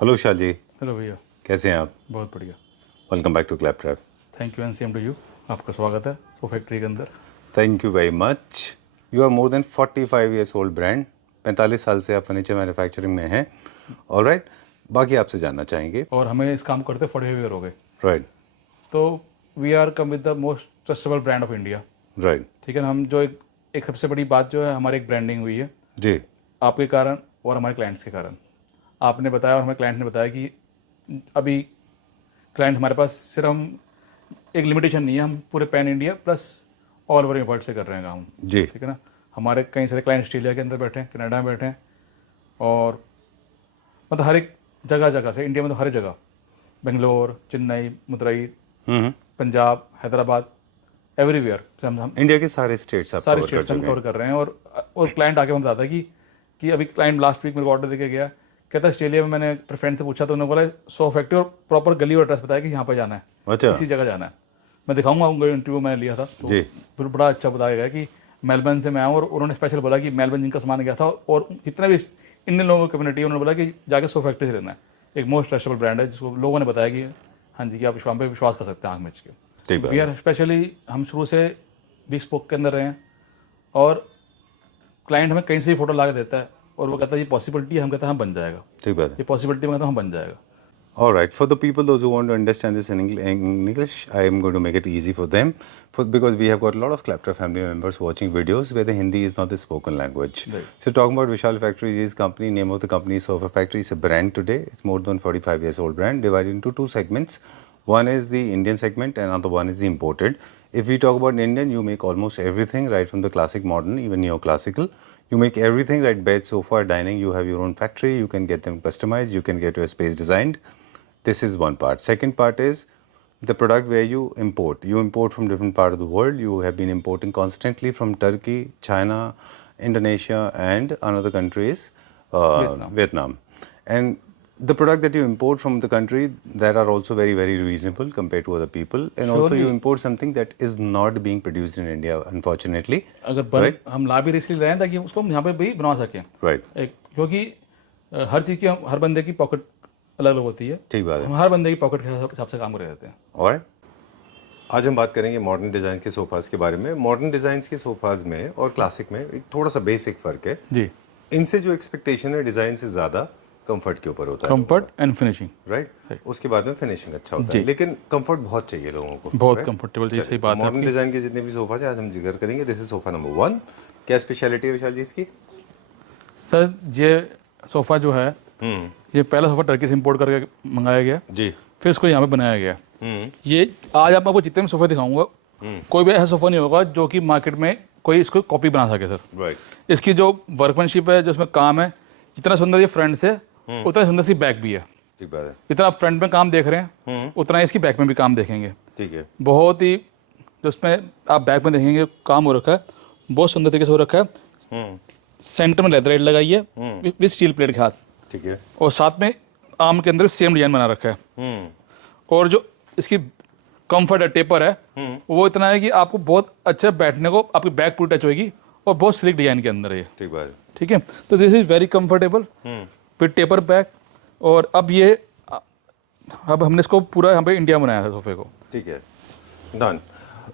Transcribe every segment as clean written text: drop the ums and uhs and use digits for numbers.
Hello Shah ji, hello भैया। कैसे हैं आप? बहुत बढ़िया। Welcome back to Claptrap. Thank you and same to you. आपका स्वागत है सो फैक्ट्री के अंदर। Thank you very much. You are more than 45 years old brand. 45 साल से आप फर्नीचर मैन्युफैक्चरिंग में हैं। ऑलराइट, बाकी आपसे जानना चाहेंगे। और हमें इस काम करते 45 ईयर हो गए। राइट तो we are come with the most trustable brand of India. Right. ठीक है ना। हम जो एक सबसे बड़ी बात जो है हमारी एक ब्रांडिंग हुई है जी आपके कारण और हमारे क्लाइंट्स के कारण। आपने बताया और हमें क्लाइंट ने बताया कि अभी क्लाइंट हमारे पास सिर्फ हम एक लिमिटेशन नहीं है, हम पूरे pan India plus all over world से कर रहे हैं काम। जी। ठीक है ना। हमारे कई सारे क्लाइंट ऑस्ट्रेलिया के अंदर बैठे हैं, कनाडा में बैठे हैं, और मतलब हर एक जगह से इंडिया में, तो हर एक जगह, बेंगलोर, चेन्नई, मदुरई, पंजाब, हैदराबाद, एवरीवेयर से हम इंडिया के सारे स्टेट्स आप सारे कवर कर स्टेट्स हम चुके कवर हैं। कर रहे हैं। और क्लाइंट आके हमें बताता है कि अभी क्लाइंट लास्ट वीक मेरे को ऑर्डर देके गया, कहता है ऑस्ट्रेलिया में मैंने अपने फ्रेंड से पूछा तो उन्होंने बोला 100 फैक्ट्री और प्रॉपर गली और एड्रेस बताया कि यहाँ पर जाना है, अच्छा इसी जगह जाना है। मैं दिखाऊंगा उनको, इंटरव्यू मैंने लिया था तो जी। फिर बड़ा अच्छा बताया गया कि मेलबर्न से मैं आऊँ, और उन्होंने स्पेशल बोला कि मेलबर्न जिनका सामान गया था और जितने भी इंडियन लोगों की कम्युनिटी है उन्होंने बोला कि जाके 100 फैक्ट्री से लेना है। एक मोस्ट ट्रस्टेबल ब्रांड है जिसको लोगों ने बताया कि हाँ जी कि आप पे विश्वास कर सकते हैं आँख मीच के। ठीक बात वी है। आर स्पेशली, हम शुरू से बिग स्पोक के अंदर रहे हैं, और क्लाइंट हमें कहीं से भी फोटो ला के देता है और वो कहता है ये पॉसिबिलिटी है, हम कहते हैं हाँ बन जाएगा, ठीक बात है। ये पॉसिबिलिटी में कहता है हाँ बन जाएगा। All right. For the people, those who want to understand this in English, I am going to make it easy for them, because we have got a lot of Claptrap family members watching videos where the Hindi is not the spoken language. Right. So talking about Vishal Factory's company, name of the company is Sofa Factory. It's a brand today. It's more than 45 years old brand, divided into two segments. One is the Indian segment and another one is the imported. If we talk about Indian, you make almost everything right from the classic, modern, even neoclassical. You make everything right, bed, sofa, dining. You have your own factory. You can get them customized. You can get your space designed. This is one part. Second part is the product where you import. You import from different part of the world. You have been importing constantly from Turkey, China, Indonesia, and another country is Vietnam. And the product that you import from the country that are also very, very reasonable compared to other people. And also you import something that is not being produced in India, unfortunately. अगर हम ला भी इसलिए रहे हैं ताकि उसको हम यहाँ पे भी बना सकें। Right. क्योंकि हर चीज़ की हर बंदे की पॉकेट अलग अलग होती है। ठीक बात है। हम हर बंदे की पॉकेट के हिसाब से काम कर रहे हैं। और आज हम बात करेंगे मॉडर्न डिज़ाइन के सोफाज के बारे में। मॉडर्न डिज़ाइन के सोफाज में और क्लासिक में एक थोड़ा सा बेसिक फ़र्क है जी। इनसे जो एक्सपेक्टेशन है डिज़ाइन से ज़्यादा कंफर्ट के ऊपर होता है। Comfort and finishing. राइट। उसके बाद में फिनिशिंग अच्छा होता है, लेकिन कंफर्ट बहुत चाहिए लोगों को। बहुत कंफर्टेबल जी, सही बात है। मॉडर्न डिज़ाइन के जितने भी सोफा है आज हम जिक्र करेंगे। This is sofa number 1। क्या स्पेशलिटी है विशाल जी इसकी? सर ये सोफ़ा जो है, ये पहला सोफ़ा टर्की से इम्पोर्ट करके मंगाया गया जी। फिर इसको यहाँ पे बनाया गया। ये आज आप आपको जितने भी सोफ़े दिखाऊंगा, कोई भी ऐसा सोफ़ा नहीं होगा जो कि मार्केट में कोई इसको कॉपी बना सके सर। राइट। इसकी जो वर्कमैनशिप है, जो इसमें काम है, जितना सुंदर ये फ्रंट से उतना सुंदर सी बैक भी है। ठीक बात है। जितना आप फ्रंट में काम देख रहे हैं उतना ही इसकी बैक में भी काम देखेंगे। ठीक है। बहुत ही, जो इसमें आप बैक में देखेंगे काम हो रखा है, बहुत सुंदर तरीके से हो रखा है। सेंटर में लेदर लगाई है विद स्टील प्लेट के साथ। ठीक है। और साथ में आर्म के अंदर सेम डिजाइन बना रखा है। और जो इसकी कंफर्ट है, टेपर है, वो इतना है कि आपको बहुत अच्छा बैठने को, आपकी बैक पूरी टच होगी और बहुत स्लिक डिजाइन के अंदर है। ठीक बात है। ठीक है। तो this is very comfortable with taper back. और अब हमने इसको पूरा यहाँ पे इंडिया में बनाया है सोफे को। ठीक है, डन।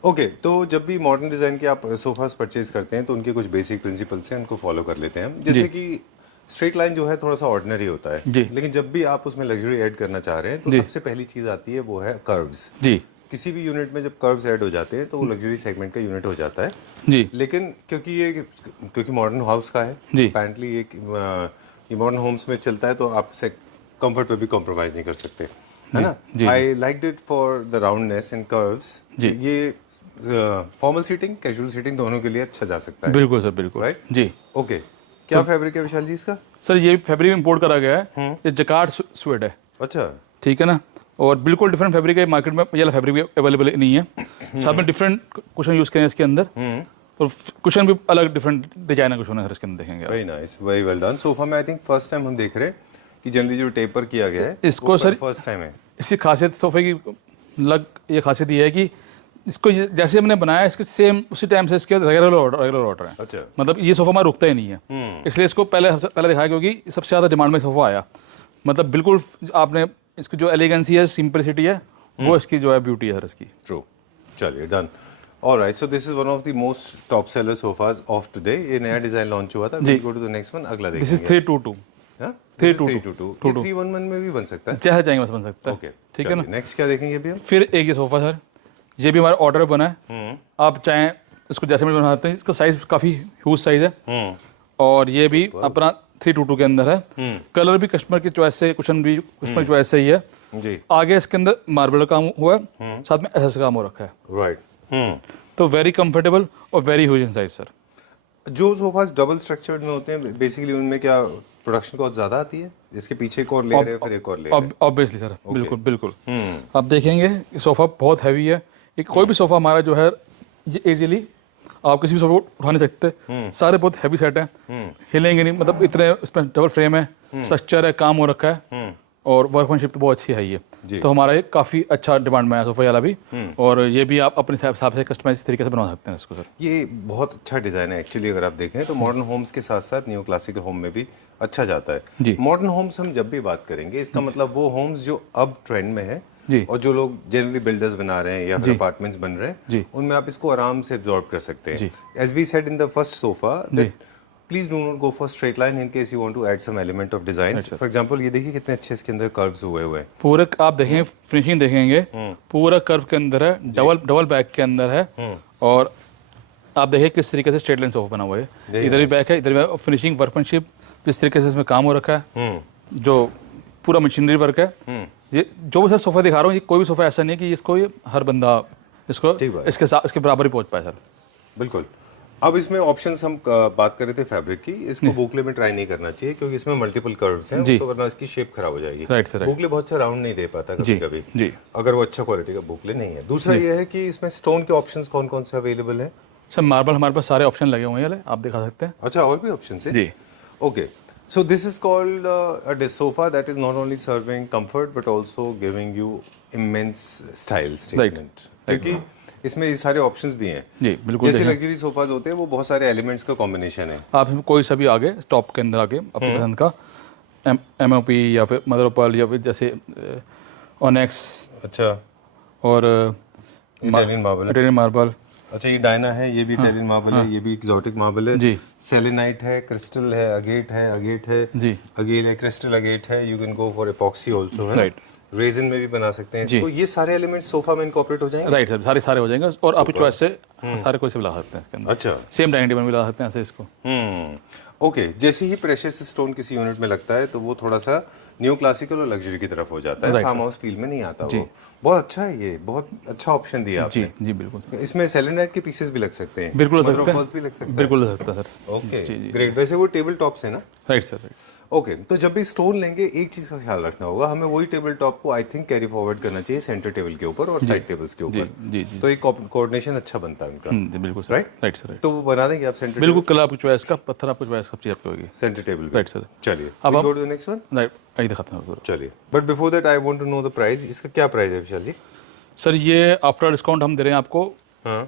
ओके, तो जब भी मॉडर्न डिज़ाइन के आप सोफास परचेज करते हैं तो उनके कुछ बेसिक प्रिंसिपल्स हैं, उनको फॉलो कर लेते हैं। जैसे कि स्ट्रेट लाइन जो है थोड़ा सा ऑर्डिनरी होता है जी। लेकिन जब भी आप उसमें लग्जरी ऐड करना चाह रहे हैं तो सबसे पहली चीज़ आती है वो है कर्व्स। जी किसी भी यूनिट में जब कर्व्स ऐड हो जाते हैं तो वो लग्जरी सेगमेंट का यूनिट हो जाता है जी। लेकिन क्योंकि मॉडर्न हाउस का है जी। अपेरेंटली ये मॉडर्न होम्स में चलता है तो आप कंफर्ट पे भी कॉम्प्रोमाइज़ नहीं कर सकते, है ना। I like it for the roundness and curves. ये फॉर्मल सीटिंग, कैजुअल सीटिंग दोनों के लिए अच्छा जा सकता है। बिल्कुल सर, बिल्कुल। राइट जी। ओके, क्या फैब्रिक है विशाल जी इसका? सर ये फैब्रिक इंपोर्ट करा गया है, ये जकार्ड स्वेड है। अच्छा। ठीक है ना। और बिल्कुल डिफरेंट फैब्रिक है, मार्केट में ये वाला फैब्रिक भी अवेलेबल नहीं है। साथ में डिफरेंट कुशन यूज़ करें इसके अंदर, और कुशन भी अलग डिफरेंट डिजाइन का कुशन है सर इसके अंदर देखेंगे। Very nice, very well done. Sofa में आई थिंक फर्स्ट टाइम हम देख रहे हैं कि जनरली जो टेपर किया गया है इसको सर फर्स्ट टाइम है। इसकी खासियत सोफे की ये खासियत ये है कि इसको जैसे हमने बनाया इसके सेम उसी टाइम से इसके रेगुलर ऑर्डर है। अच्छा। मतलब ये सोफा हमारा रुकता ही नहीं है, इसलिए इसको पहले दिखाया क्योंकि सबसे ज़्यादा डिमांड में सोफा आया। मतलब बिल्कुल आपने इसकी जो एलिगेंसी है, सिंपलिसिटी है, वो इसकी जो है ब्यूटी है इसकी। ट्रू, चलिए done. Alright, so this is one of the most top seller sofas of today. ये नया डिजाइन लॉन्च हुआ था। We go to the next one, अगला दिस देखेंगे। इज 322। हां, 322 311 में भी बन सकता है। चाहे चाहेंगे बस बन सकता है। ओके, ठीक है ना। नेक्स्ट क्या देखेंगे अभी हम? फिर एक ये सोफा सर, ये भी हमारा ऑर्डर बना है। आप चाहें इसको जैसे भी बनाते हैं, इसका साइज काफ़ी ह्यूज साइज है। और ये भी अपना 322 के अंदर है। कलर भी कस्टमर की चॉइस से, कुशन भी कस्टमर की चॉइस से ही है जी। आगे इसके अंदर मार्बल का काम हुआ है, साथ में एसएस का काम हो रखा है। राइट। तो वेरी कंफर्टेबल और very huge in size sir. जो सोफास डबल स्ट्रक्चर्ड में होते हैं, बेसिकली उनमें क्या प्रोडक्शन कॉस्ट ज्यादा आती है? इसके पीछे एक और लेयर है, फिर एक और लेयर है। ऑब्वियसली सर, बिल्कुल बिल्कुल। आप देखेंगे ये सोफा बहुत हैवी है। एक कोई भी सोफा हमारा जो है ये इजीली आप किसी भी सोफा को उठा नहीं सकते। सारे बहुत हैवी सेट हैं, हिलेंगे नहीं, मतलब इतने इसमें डबल फ्रेम है, स्ट्रक्चर है, काम हो रखा है और वर्कमैनशिप तो बहुत अच्छी है ये। तो हमारा ये काफ़ी अच्छा डिमांड में है सोफा वाला भी। और ये भी आप अपने हिसाब से कस्टमाइज तरीके से बनवा सकते हैं इसको सर। ये बहुत अच्छा डिज़ाइन है एक्चुअली। अगर आप देखें तो मॉडर्न होम्स के साथ साथ न्यू क्लासिक होम में भी अच्छा जाता है। जी। मॉडर्न होम्स हम जब भी बात करेंगे, इसका मतलब वो होम्स जो अब ट्रेंड में है जी। और जो लोग जनरली बिल्डर्स बना रहे हैं या फिर अपार्टमेंट्स बन रहे जी। हैं, उनमें आप इसको आराम से एब्जॉर्ब कर सकते हैं। जी। As we said in the first sofa that please do not go for straight line in case you want to add some element of design. For example ये देखिए कितने अच्छे इसके अंदर कर्व्स हुए हुए हैं। पूरे आप देखेंगे, फिनिशिंग देखेंगे, पूरा कर्व के अंदर है, डबल बैक के अंदर है। और आप देखिए किस तरीके से स्ट्रेट लाइन सोफा बना हुआ है। इधर भी बैक है, इधर भी फिनिशिंग वर्कमैनशिप, जिस तरीके से इसमें काम हो रखा है, जो पूरा मशीनरी वर्क है। ये जो भी सर सोफा दिखा रहा हूँ, ये कोई भी सोफा ऐसा नहीं है कि इसको ये हर बंदा इसको इसके बराबर ही पहुंच पाए सर। बिल्कुल। अब इसमें ऑप्शंस हम बात कर रहे थे फैब्रिक की। इसको बोकले में ट्राई नहीं करना चाहिए क्योंकि इसमें मल्टीपल कर्व्स हैं, तो वरना इसकी शेप खराब हो जाएगी। Right sir. बोकले बहुत अच्छा राउंड नहीं दे पाता कभी कभी, जी। अगर वो अच्छा क्वालिटी का बोकले नहीं है। दूसरा ये है कि इसमें स्टोन के ऑप्शंस कौन कौन से अवेलेबल है? सर मार्बल हमारे पास सारे ऑप्शन लगे हुए हैं, आप दिखा सकते हैं। अच्छा, और भी ऑप्शन है जी। Okay, so this is called a sofa that is not only serving comfort but also giving you immense style statement। क्योंकि इसमें ये सारे ऑप्शंस भी हैं। जी बिल्कुल। जैसे लग्जरी सोफाज होते हैं वो बहुत सारे एलिमेंट्स का कॉम्बिनेशन है। आप इसमें कोई सा भी आगे स्टॉप के अंदर आगे अपनी पसंद का MOP या फिर मदर ऑफ पर्ल या फिर जैसे ऑनेक्स, अच्छा, और इटालियन मार्बल। अच्छा, ये डायना है, ये भी इटालियन मार्बल है, ये भी एक्सोटिक मार्बल है जी। सेलेनाइट है, क्रिस्टल है, अगेट है जी। अगेट है, क्रिस्टल अगेट है। You can go for epoxy also, है राइट। रेजिन में भी बना सकते हैं इसको। ये सारे एलिमेंट्स सोफा में इनकॉर्पोरेट हो जाएंगे। राइट सर, सारे हो जाएंगे और आप चॉइस से सारे कोई से भी ला सकते हैं इसके अंदर। अच्छा, सेम डाइनिंग टेबल भी ला सकते हैं ऐसे इसको। ओके। जैसे ही प्रेशियस स्टोन किसी यूनिट में लगता है तो वो थोड़ा सा न्यू क्लासिकल और लग्जरी की तरफ हो जाता है, फार्म हाउस फील में नहीं आता वो। बहुत अच्छा है, ये बहुत अच्छा ऑप्शन दिया आपने। जी जी बिल्कुल। इसमें सेलेनाइट के पीसेस भी लग सकते हैं। बिल्कुल लग सकते हैं, भी लग सकते हैं। बिल्कुल लग सकता है सर। Okay great. वैसे वो टेबल टॉप्स है ना? Right sir, right. ओके, तो जब भी स्टोन लेंगे एक चीज का ख्याल रखना होगा, हमें वही टेबल टॉप को आई थिंक कैरी फॉरवर्ड करना चाहिए सेंटर टेबल के ऊपर और साइड टेबल्स के ऊपर। जी जी। तो एक कोऑर्डिनेशन अच्छा बनता है उनका। जी बिल्कुल सर। Right right sir. तो वो बना देंगे आप सेंटर बिल्कुल, कलर आपकी चॉइस का, पत्थर आपकी चॉइस सब चीज़ आपकी होगी। Centre table. Right sir. चलिए अब go to the next one. Right, आइए दिखाते हैं। चलिए, but before that I want to know the price. इसका क्या प्राइस है विशाल जी? सर ये आफ्टर डिस्काउंट हम दे रहे हैं आपको हाँ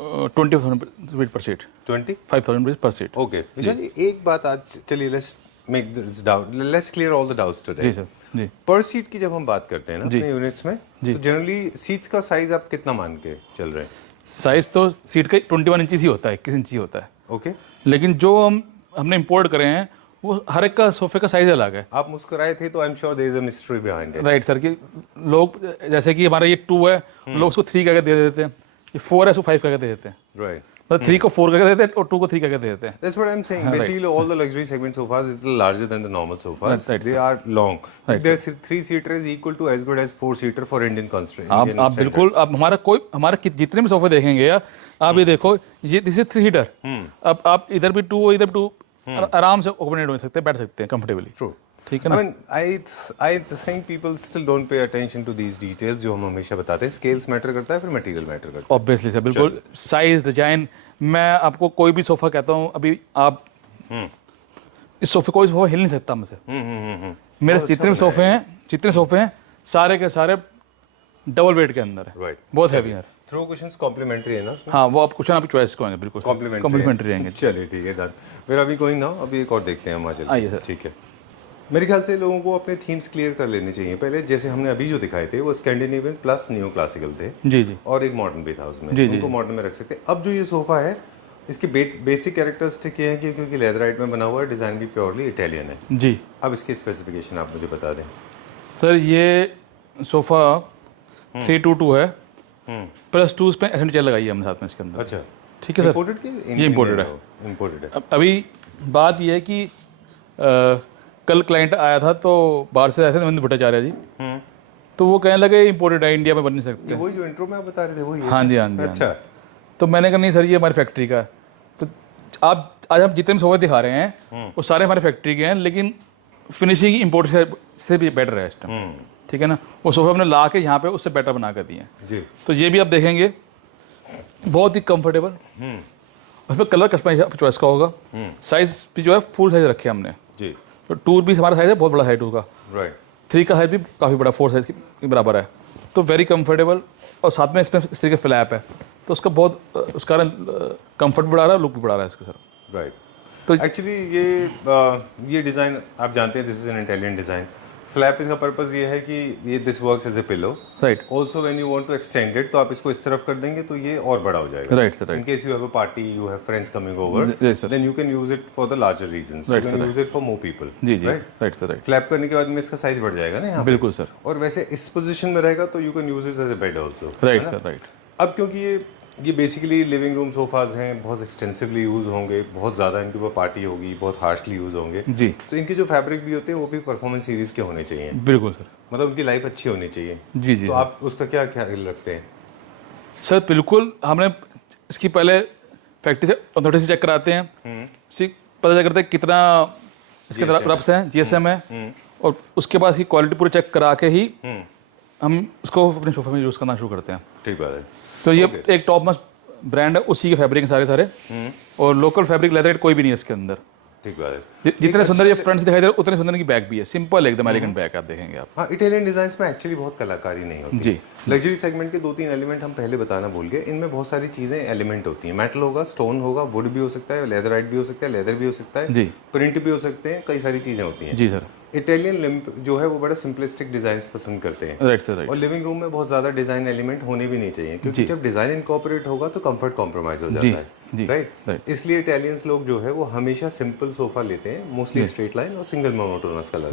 20,000 rupees per seat. 25,000 rupees per seat. Okay Vishal ji, एक बात आज चलिए, let's make this doubt, let's clear all the doubts today. Ji sir. जी। पर सीट की जब हम बात करते हैं ना अपने यूनिट्स में, तो जनरली सीट्स का साइज आप कितना मान के चल रहे हैं? साइज तो सीट का 21 इंच ही होता है, 21 इंच ही होता है। ओके, लेकिन जो हमने इंपोर्ट करे हैं वो हर एक का सोफे का साइज अलग है। आप मुस्कुराए थे तो I am sure there is a mystery behind it. Right sir, कि लोग जैसे कि हमारा ये 2 है, लोग उसको 3 करके दे देते हैं। ये 4 है, उसको 5 करके दे देते हैं। राइट, मतलब 3 को 4 करके देते हैं और 2 को 3 करके दे देते हैं। That's what I'm saying. Basically, all the luxury segment sofas is larger than the normal sofas. Right, they are long. Their 3-seater is equal to as good as 4-seater for Indian constraint. आप बिल्कुल, आप हमारा जितने भी सोफे देखेंगे आप ये देखो, ये दिस इज 3 सीटर। अब आप इधर भी 2 इधर 2 आराम से ओपनेट हो सकते हैं, बैठ सकते हैं कंफर्टेबली। True. ठीक है ना? I mean, I think people still don't pay attention to these details जो हम हमेशा बताते हैं। Scales matter करता है, फिर material matter करता है। ऑब्वियसली सर, बिल्कुल। साइज, डिजाइन, मैं आपको कोई भी सोफा कहता हूँ, अभी आप इस सोफे, कोई सोफा हिल नहीं सकता मुझसे। मेरे जितने सोफे हैं सारे के सारे डबल वेट के अंदर है। Right. बहुत हैवी है। थ्रो कुशंस कॉम्प्लीमेंट्री है ना उसमें? हाँ, वो आप कुशन आपकी चॉइस को होंगे, बिल्कुल कॉम्प्लीमेंट्री रहेंगे। चलिए ठीक है, डन। फिर अभी कोई ना, अभी एक और देखते हैं हम। आइए सर। ठीक है। मेरे ख्याल से लोगों को अपने थीम्स क्लियर कर लेने चाहिए पहले। जैसे हमने अभी जो दिखाए थे वो स्कैंडिनेवियन प्लस नियो क्लासिकल थे, जी जी और एक मॉडर्न भी था उसमें, जी, जी, उनको मॉडर्न में रख सकते हैं। अब जो ये सोफ़ा है इसके बेसिक कैरेक्टरिस्टिक ये है कि क्योंकि लेदराइट में बना हुआ है, डिज़ाइन भी प्योरली इटालियन है। जी। अब इसके स्पेसिफिकेशन आप मुझे बता दें। सर ये सोफ़ा 322 है, प्लस 2 उसमें एसेंट चेयर लगाई है हमने साथ में इसके अंदर। अच्छा, ठीक है सर, इम्पोर्टेड की ये imported है। इम्पोर्टेड है। अब अभी बात ये है कि कल क्लाइंट आया था तो बाहर से आए थे नरेंद्र भट्टाचार्य जी, तो वो कहने लगे इम्पोर्टेड है, इंडिया में बन नहीं सकते। ये वही जो इंट्रो में आप बता रहे थे वो ये हाँ थे? जी हाँ जी हाँ जी। अच्छा, तो मैंने कहा नहीं सर ये हमारी फैक्ट्री का है। तो आप आज हम जितने भी सोफे दिखा रहे हैं वो सारे हमारे फैक्ट्री के हैं, लेकिन फिनिशिंग इम्पोर्ट से भी बेटर है इस टाइम। ठीक है ना, वो सोफे हमने ला के यहाँ पे उससे बेटर बना कर दिए हैं। जी तो ये भी आप देखेंगे बहुत ही कंफर्टेबल, उसमें कलर कस्टमाइज चॉइस का होगा। साइज भी जो है फुल साइज रखे हमने। जी, तो 2 भी हमारा साइज है, बहुत बड़ा साइज 2 का। राइट। 3 का साइज भी काफ़ी बड़ा, 4 साइज के बराबर है। तो वेरी कंफर्टेबल, और साथ में इसमें इस तरीके फ्लैप है, तो उसका बहुत उस कारण कंफर्ट बढ़ा रहा है, लुक भी बढ़ा रहा है इसका सर। राइट। तो एक्चुअली ये डिज़ाइन आप जानते हैं, this is an Italian design. Flap का पर्पस ये है कि ये this works as a pillow. Right also when you want to extend it, तो आप इसको इस तरफ कर देंगे तो ये और बड़ा हो जाएगा। Right sir, in right case you have a party, you have friends coming over, Yes, sir. Then you can use it for the larger reasons, you Right, can sir, use it for more people. जी जी, right. Right sir, right. Flap करने के बाद में इसका size बढ़ जाएगा ना यहाँ पे। बिल्कुल सर, और वैसे इस पोजीशन में रहेगा तो you can use it as a bed also. Right sir, right. अब क्योंकि ये बेसिकली लिविंग रूम सोफाज हैं, बहुत एक्सटेंसिवली यूज़ होंगे, बहुत ज़्यादा इनके ऊपर पार्टी होगी, बहुत हार्शली यूज़ होंगे, जी तो इनके जो फैब्रिक भी होते हैं वो भी परफॉर्मेंस सीरीज़ के होने चाहिए, बिल्कुल सर, मतलब उनकी लाइफ अच्छी होनी चाहिए। जी जी तो सर। आप उसका क्या ख्याल रखते हैं? सर बिल्कुल, हमने इसकी पहले फैक्ट्री से अथॉरिटी से चेक कराते हैं, इसकी पता चेक करते हैं कितना इसके रफ्स हैं, जीएसएम है, और उसके बाद इसकी क्वालिटी पूरी चेक करा के ही हम उसको अपने सोफे में यूज़ करना शुरू करते हैं। ठीक बात है। तो ये एक टॉप मोस्ट ब्रांड है, उसी के फैब्रिक हैं सारे, और लोकल फैब्रिक लेदर कोई भी नहीं है इसके अंदर। ठीक बात है। जितने सुंदर ये फ्रंट से दिखाई दे रहे उतने सुंदर की बैक भी है, सिंपल एकदम एलिगेंट बैक आप देखेंगे आप। हाँ, इटालियन डिजाइन्स में एक्चुअली बहुत कलाकारी नहीं होती जी। लग्जरी सेगमेंट के 2-3 एलिमेंट हम पहले बताना भूल गए। इनमें बहुत सारी चीज़ें एलिमेंट होती हैं। मेटल होगा, स्टोन होगा, वुड भी हो सकता है, लेदराइट भी हो सकता है, लेदर भी हो सकता है, जी प्रिंट भी हो सकते हैं, कई सारी चीज़ें होती हैं। जी सर, इटालियन लिम्प जो है वो बड़ा सिंपलिस्टिक डिजाइन पसंद करते हैं, राइट सर, राइट। और लिविंग रूम में बहुत ज़्यादा डिज़ाइन एलिमेंट होने भी नहीं चाहिए, क्योंकि जब डिज़ाइन इनकॉर्पोरेट होगा तो कंफर्ट कॉम्प्रोमाइज़ हो जाता है। जी, राइट। राइट। इसलिए इटालियंस लोग जो है वो हमेशा सिंपल सोफा लेते हैं, मोस्टली स्ट्रेट लाइन और single monotonous colour,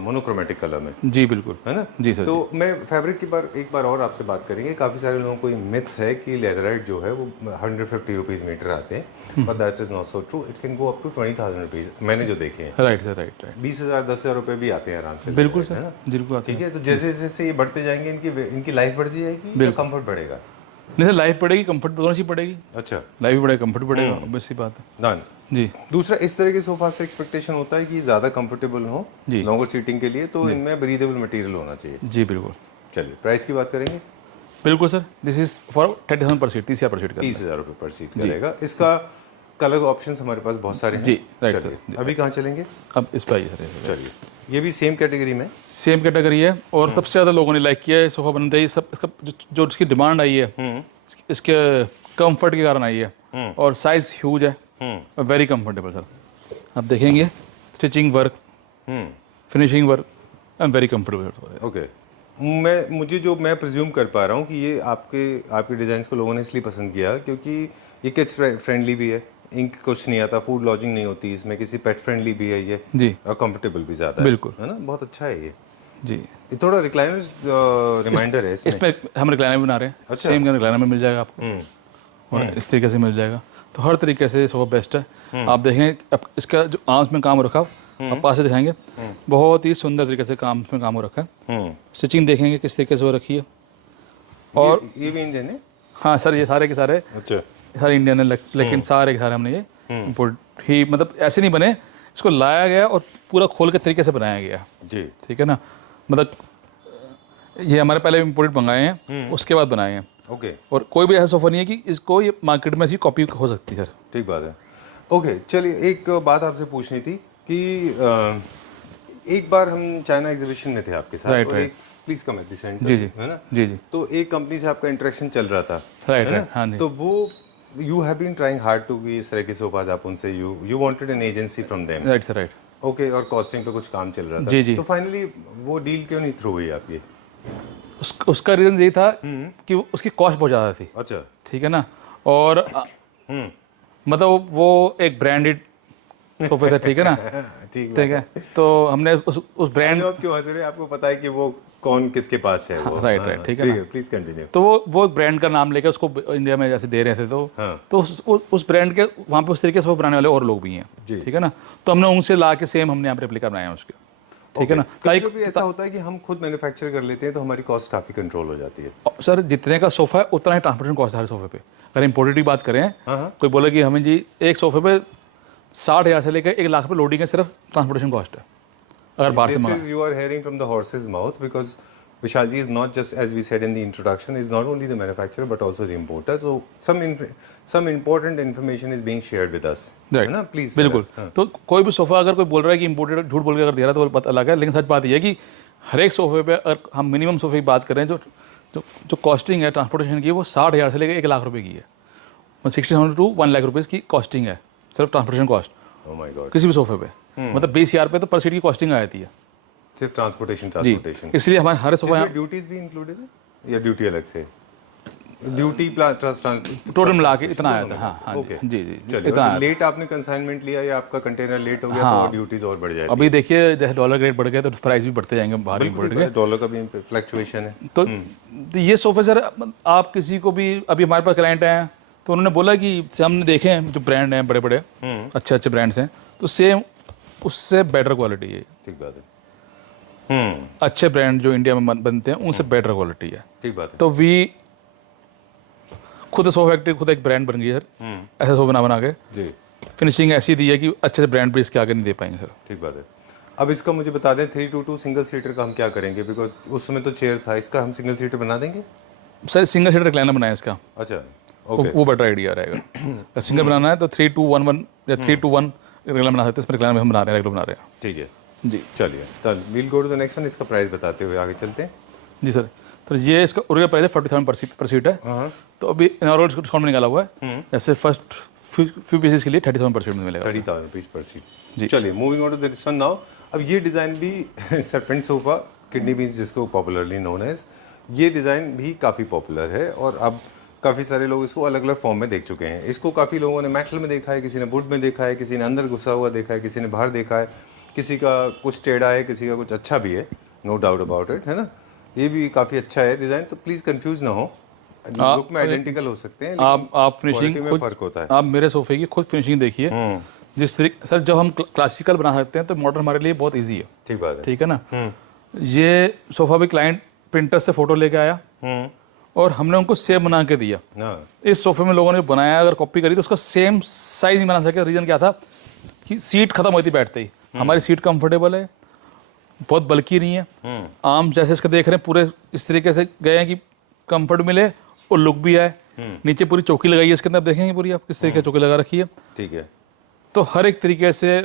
monochromatic colour में, जी बिल्कुल, है ना। जी सर। तो मैं फैब्रिक की एक बार और आपसे बात करेंगे। काफ़ी सारे लोगों को ये मिथ है कि लेदराइट जो है वो 150 रुपीज़ मीटर आते हैं, but that is not so true. It can go up to 20,000 rupees, मैंने जो देखे हैं। Right sir, right, right. 20,000 10,000 रुपये भी आते हैं आराम से। बिल्कुल है सर, ना। बिल्कुल आते ठीक हैं। है, तो जैसे जैसे ये बढ़ते जाएंगे इनकी लाइफ बढ़ती जाएगी या कंफर्ट बढ़ेगा? नहीं सर, लाइफ बढ़ेगी, कंफर्ट दोनों चीज बढ़ेगी, अच्छा, लाइफ भी बढ़ेगा, कंफर्ट बढ़ेगा, ऑब्वियस सी बात है। डन। जी दूसरा, इस तरह के सोफा से एक्सपेक्टेशन होता है कि ज़्यादा कंफर्टेबल हो जी। लॉन्गर सीटिंग के लिए, तो इनमें ब्रीदेबल मटेरियल होना चाहिए। जी बिल्कुल, चलिए प्राइस की बात करेंगे। बिल्कुल सर। दिस इज फॉर 30,000 पर सीट, 30,000 पर सीट का। 30,000 रुपये पर सीट का रहेगा। इसका कलर ऑप्शंस हमारे पास बहुत सारे हैं। जी, राइट चलिए, सर। अभी कहाँ चलेंगे? अब इस पर आइए सर। चलिए, ये भी सेम कैटेगरी में। सेम कैटेगरी है, और सबसे ज़्यादा लोगों ने लाइक किया है सोफा बनते ही। सब इसका जो इसकी डिमांड आई है इसके कंफर्ट के कारण आई है, और साइज ह्यूज है, वेरी कंफर्टेबल सर। आप देखेंगे stitching work, finishing work, I am very comfortable. Okay, मैं प्रिज्यूम कर पा रहा हूँ कि ये आपके डिज़ाइंस को लोगों ने इसलिए पसंद किया क्योंकि ये किड्स फ्रेंडली भी है, इंक कुछ नहीं आता, फूड लॉजिंग नहीं होती इसमें, किसी पेट फ्रेंडली भी है ये, जी और कंफर्टेबल भी ज़्यादा है। बिल्कुल। है ना, बहुत अच्छा है ये। जी, ये थोड़ा रिक्लाइनर रिमाइंडर है इसमें। इसमें हम रिक्लाइनर बना रहे हैं। अच्छा। सेम रिक्लाइनर में मिल जाएगा आपको, और इस तरीके से मिल जाएगा। तो हर तरीके से सोफा बेस्ट है। आप देखें अब इसका जो आर्म्स में काम हो रखा, आप पास से दिखाएंगे, बहुत ही सुंदर तरीके से काम हो रखा है। स्टिचिंग देखेंगे किस तरीके से हो रखी है। और ये भी इंडियन है? हाँ सर, ये सारे के सारे अच्छा, सारे इंडियन है, लेकिन सारे के सारे हमने ये इम्पोर्ट ही, मतलब ऐसे नहीं बने, इसको लाया गया और पूरा खोल के तरीके से बनाया गया। जी। ठीक है ना, मतलब ये हमारे पहले इम्पोर्टेड मंगाए हैं, उसके बाद बनाए हैं। ओके, और कोई भी ऐसा सोफा नहीं है कि इसको ये मार्केट में ऐसी कॉपी हो सकती है सर। ठीक बात है। ओके, चलिए, एक बात आपसे पूछनी थी कि एक बार हम चाइना एग्जीबिशन में थे आपके साथ, Right, और right. एक please come at the centre, जी जी, है ना। जी जी, तो एक कंपनी से आपका इंटरेक्शन चल रहा था, राइट है ना? राइट, हाँ जी। तो वो you have been trying hard to, इस तरह के सोफाज आप उनसे you wanted an agency from them, right sir, right. Okay, और कॉस्टिंग पे कुछ काम चल रहा था। जी, जी। तो फाइनली वो डील क्यों नहीं थ्रू हुई आपकी? उसका रीज़न यही था कि उसकी कॉस्ट बहुत ज़्यादा थी, अच्छा। ठीक है ना। और मतलब वो एक ब्रांडेड सोफे थे, ठीक है ना। ठीक ठीक है। है, तो हमने उस आई ब्रांड, नो आप क्यों हंस रहे हैं, आपको पता है कि वो कौन किसके पास है वो। राइट हाँ, राइट, ठीक है ठीक ना। है, प्लीज कंटिन्यू। तो वो ब्रांड का नाम लेके उसको इंडिया में जैसे दे रहे थे, हाँ। तो उस ब्रांड के वहाँ पे उस तरीके से वो बनाने वाले और लोग भी हैं, जी। ठीक है ना। तो हमने उनसे ला के सेम हमने यहाँ पे रेप्लिका बनाया है उसके, ठीक है ना। कभी कभी ऐसा होता है कि हम खुद मैन्युफैक्चर कर लेते हैं तो हमारी कॉस्ट काफी कंट्रोल हो जाती है। सर जितने का सोफा है उतना ही ट्रांसपोर्टेशन कॉस्ट है हर सोफे पे। अगर इम्पोर्टेड की बात करें, कोई बोले कि हमें जी एक सोफे पे 60,000 से लेकर 1 लाख पे लोडिंग है, सिर्फ ट्रांसपोर्टेशन कॉस्ट है अगर बाहर से This मंगा। is you are hearing from the horse's mouth because Vishalji is not just, as we said in the introduction, is not only the manufacturer but also the importer. So some important information is being shared with us. Right, है ना? Please. बिल्कुल। तो कोई भी sofa अगर कोई बोल रहा है कि इम्पोर्टेड, झूठ बोल के अगर दे रहा है तो वो बात अलग है, लेकिन सच बात यह है कि हर एक सोफे पे अगर हम मिनिमम सोफे की बात करें, जो जो जो कॉस्टिंग है ट्रांसपोर्टेशन की, वो 60,000 से लेकर 1 लाख रुपए की है। 60,000 टू 1 लाख रुपीज़ की कॉस्टिंग है, सिर्फ transportation cost Oh my God. किसी भी सोफे पे। मतलब 20,000 पे तो पर सीट की कॉस्टिंग आ जाती है सिर्फ ट्रांसपोर्टेशन जी। ट्रांसपोर्टेशन। इसलिए हमारे हर सोफा इसमें ड्यूटीज भी इंक्लूडेड है या ड्यूटी अलग से? ड्यूटी प्लस टोटल मिला के इतना आया था। हाँ हाँ ओके, जी जी, चलिए। इतना आया था। लेट आपने कंसाइनमेंट लिया या आपका कंटेनर लेट हो गया हाँ। तो ड्यूटीज और बढ़ जाएगी। अभी देखिए जैसे डॉलर रेट बढ़ गया तो प्राइस भी बढ़ते जाएंगे बाहर इम्पोर्टेड के। डॉलर का भी फ्लक्चुएशन है। तो ये सोफे सर, आप किसी को भी, अभी हमारे पास क्लाइंट आए हैं तो उन्होंने बोला कि हमने देखे हैं जो ब्रांड हैं बड़े बड़े अच्छे अच्छे ब्रांड्स हैं, तो सेम उससे बेटर क्वालिटी है। ठीक बात है। अच्छे ब्रांड जो इंडिया में बनते हैं उनसे बेटर क्वालिटी है। ठीक बात है। तो वी खुद सोफा फैक्ट्री खुद एक ब्रांड बन गई है सर, ऐसा सोफा बना के जी, फिनिशिंग ऐसी दी है कि अच्छे से ब्रांड भी इसके आगे नहीं दे पाएंगे सर। ठीक बात है। अब इसका मुझे बता दें 322 सिंगल सीटर का हम क्या करेंगे, बिकॉज उस समय तो चेयर था, इसका हम सिंगल सीटर बना देंगे। सर सिंगल सीटर रिक्लाइनर बनाया इसका, अच्छा, तो ओके। वो बेटर आइडिया रहेगा। अगर सिंगल बनाना है तो 3-2-1-1 या 3-2-1 रेगुलर बना सकते हैं, इसमें रिक्लाइनर हम बना रहे हैं, रेगुलर बना रहे हैं ठीक है, जी। चलिए done, we'll go to the next one. इसका प्राइस बताते हुए आगे चलते हैं। जी सर, तो ये इसका ओरिजिनल प्राइस है 47 पर सीट है। तो अभी इनॉग्रेट डिस्काउंट में निकाला हुआ है, जैसे फर्स्ट फ्यू पीसेस के लिए 37 पर सीट में मिलेगा। 30,000 रुपीज पर सीट जी। चलिए moving on to this one now. अब ये डिज़ाइन भी सरपेंट सोफा, किडनी बीन्स जिसको पॉपुलरली नोन एज, ये डिज़ाइन भी काफ़ी पॉपुलर है और अब काफ़ी सारे लोग इसको अलग अलग फॉर्म में देख चुके हैं। इसको काफ़ी लोगों ने मेटल में देखा है, किसी ने वुड में देखा है, किसी ने अंदर घुसा हुआ देखा है, किसी ने बाहर देखा है, किसी का कुछ टेढ़ा है, किसी का कुछ अच्छा भी है, नो डाउट अबाउट इट, है ना। ये भी काफ़ी अच्छा है डिज़ाइन, तो प्लीज़ कंफ्यूज ना हो, लुक में आइडेंटिकल हो सकते हैं, आप फिनिशिंग में खुद, फर्क होता है। आप मेरे सोफे की खुद फिनिशिंग देखिए, जिस तरीके सर जब हम क्लासिकल बना सकते हैं तो मॉडर्न हमारे लिए बहुत ईजी है, ठीक बात है। ठीक है ना। ये सोफा भी क्लाइंट प्रिंटर से फोटो लेके आया और हमने उनको सेम बना के दिया। हाँ, इस सोफे में लोगों ने बनाया, अगर कॉपी करी तो उसका सेम साइज नहीं बना सके। रीज़न क्या था कि सीट खत्म होती बैठते ही। हमारी सीट कंफर्टेबल है, बहुत बल्कि नहीं है। आम जैसे इसके देख रहे हैं पूरे इस तरीके से गए हैं कि कंफर्ट मिले और लुक भी आए। नीचे पूरी चौकी लगाई है इसके अंदर, देखेंगे पूरी आप किस तरीके से चौकी लगा रखी है। ठीक है। तो हर एक तरीके से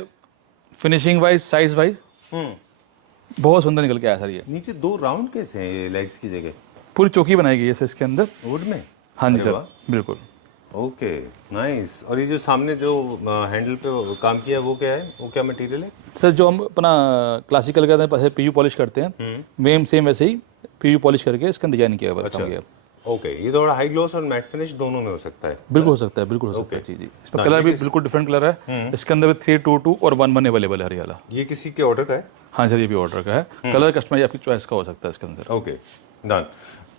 फिनिशिंग वाइज, साइज वाइज बहुत सुंदर निकल के आया सर। ये नीचे 2 राउंड कैसे हैं ये लेग्स की जगह? पूरी चौकी बनाई गई है सर इसके अंदर, वुड में? हाँ जी अरे सर, वाह। बिल्कुल। Okay, nice. और ये जो सामने जो हैंडल पे काम किया है वो क्या है, वो क्या मटेरियल है? सर जो हम अपना क्लासिकल करते हैं पीयू पॉलिश करते हैं, वेम सेम वैसे ही पीयू पॉलिश करके इसका डिजाइन किया हुआ है। ओके, ये थोड़ा हाई ग्लॉस और मैट फिनिश दोनों में हो सकता है? बिल्कुल हो सकता है, बिल्कुल हो सकता है जी जी। इसका कलर भी बिल्कुल डिफरेंट कलर है। इसके अंदर भी 322 और 11 अवेलेबल है हरियाला। ये किसी के ऑर्डर का है? हाँ सर, ये भी ऑर्डर का है। कलर कस्टमाइज आपकी चॉइस का हो सकता है इसके अंदर। Okay, done.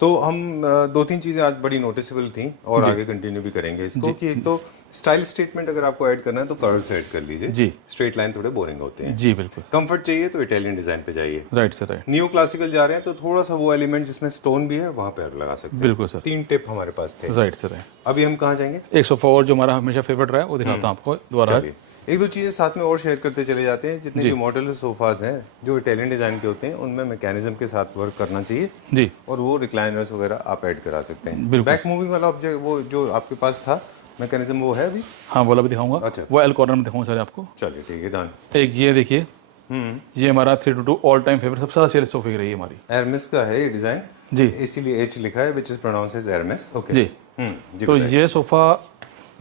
तो हम 2-3 चीज़ें आज बड़ी नोटिसेबल थी और आगे कंटिन्यू भी करेंगे इसको, कि एक तो स्टाइल स्टेटमेंट अगर आपको ऐड करना है तो कर्व से ऐड कर लीजिए जी। स्ट्रेट लाइन थोड़े बोरिंग होते हैं। जी बिल्कुल। कंफर्ट चाहिए तो इटालियन डिज़ाइन पे जाइए। Right sir, right. New classical जा रहे हैं तो थोड़ा सा वो एलिमेंट जिसमें स्टोन भी है वहाँ पे आप लगा सकते हैं। बिल्कुल सर। 3 टिप हमारे पास थे। Right sir, right. अभी हम कहाँ जाएंगे? एक सोफा और जो हमारा हमेशा फेवरेट रहा है वो दिखाता हूँ आपको दोबारा। चलिए, 1-2 चीज़ें साथ में और शेयर करते चले जाते हैं। जितने भी मॉडल सोफाज हैं जो इटालियन डिज़ाइन के होते हैं उनमें मैकेनिज्म के साथ वर्क करना चाहिए जी। और वो रिक्लाइनर्स वगैरह आप ऐड करा सकते हैं। बिल्कुल। बैक मूविंग वाला ऑब्जेक्ट वो जो आपके पास था मैकेनिज्म वो है अभी? हाँ बोला भी दिखाऊंगा। अच्छा। वो एल कॉर्नर में दिखाऊंगा सर आपको। चलिए ठीक है, डन। एक ये देखिए, ये हमारा 322 ऑल टाइम फेवरेट, सबसे ज़्यादा सेल सोफे की रही है हमारी। एरमेस का है ये डिज़ाइन जी। इसीलिए एच लिखा है, which is pronounce as Hermes. Okay जी। जी तो ये सोफ़ा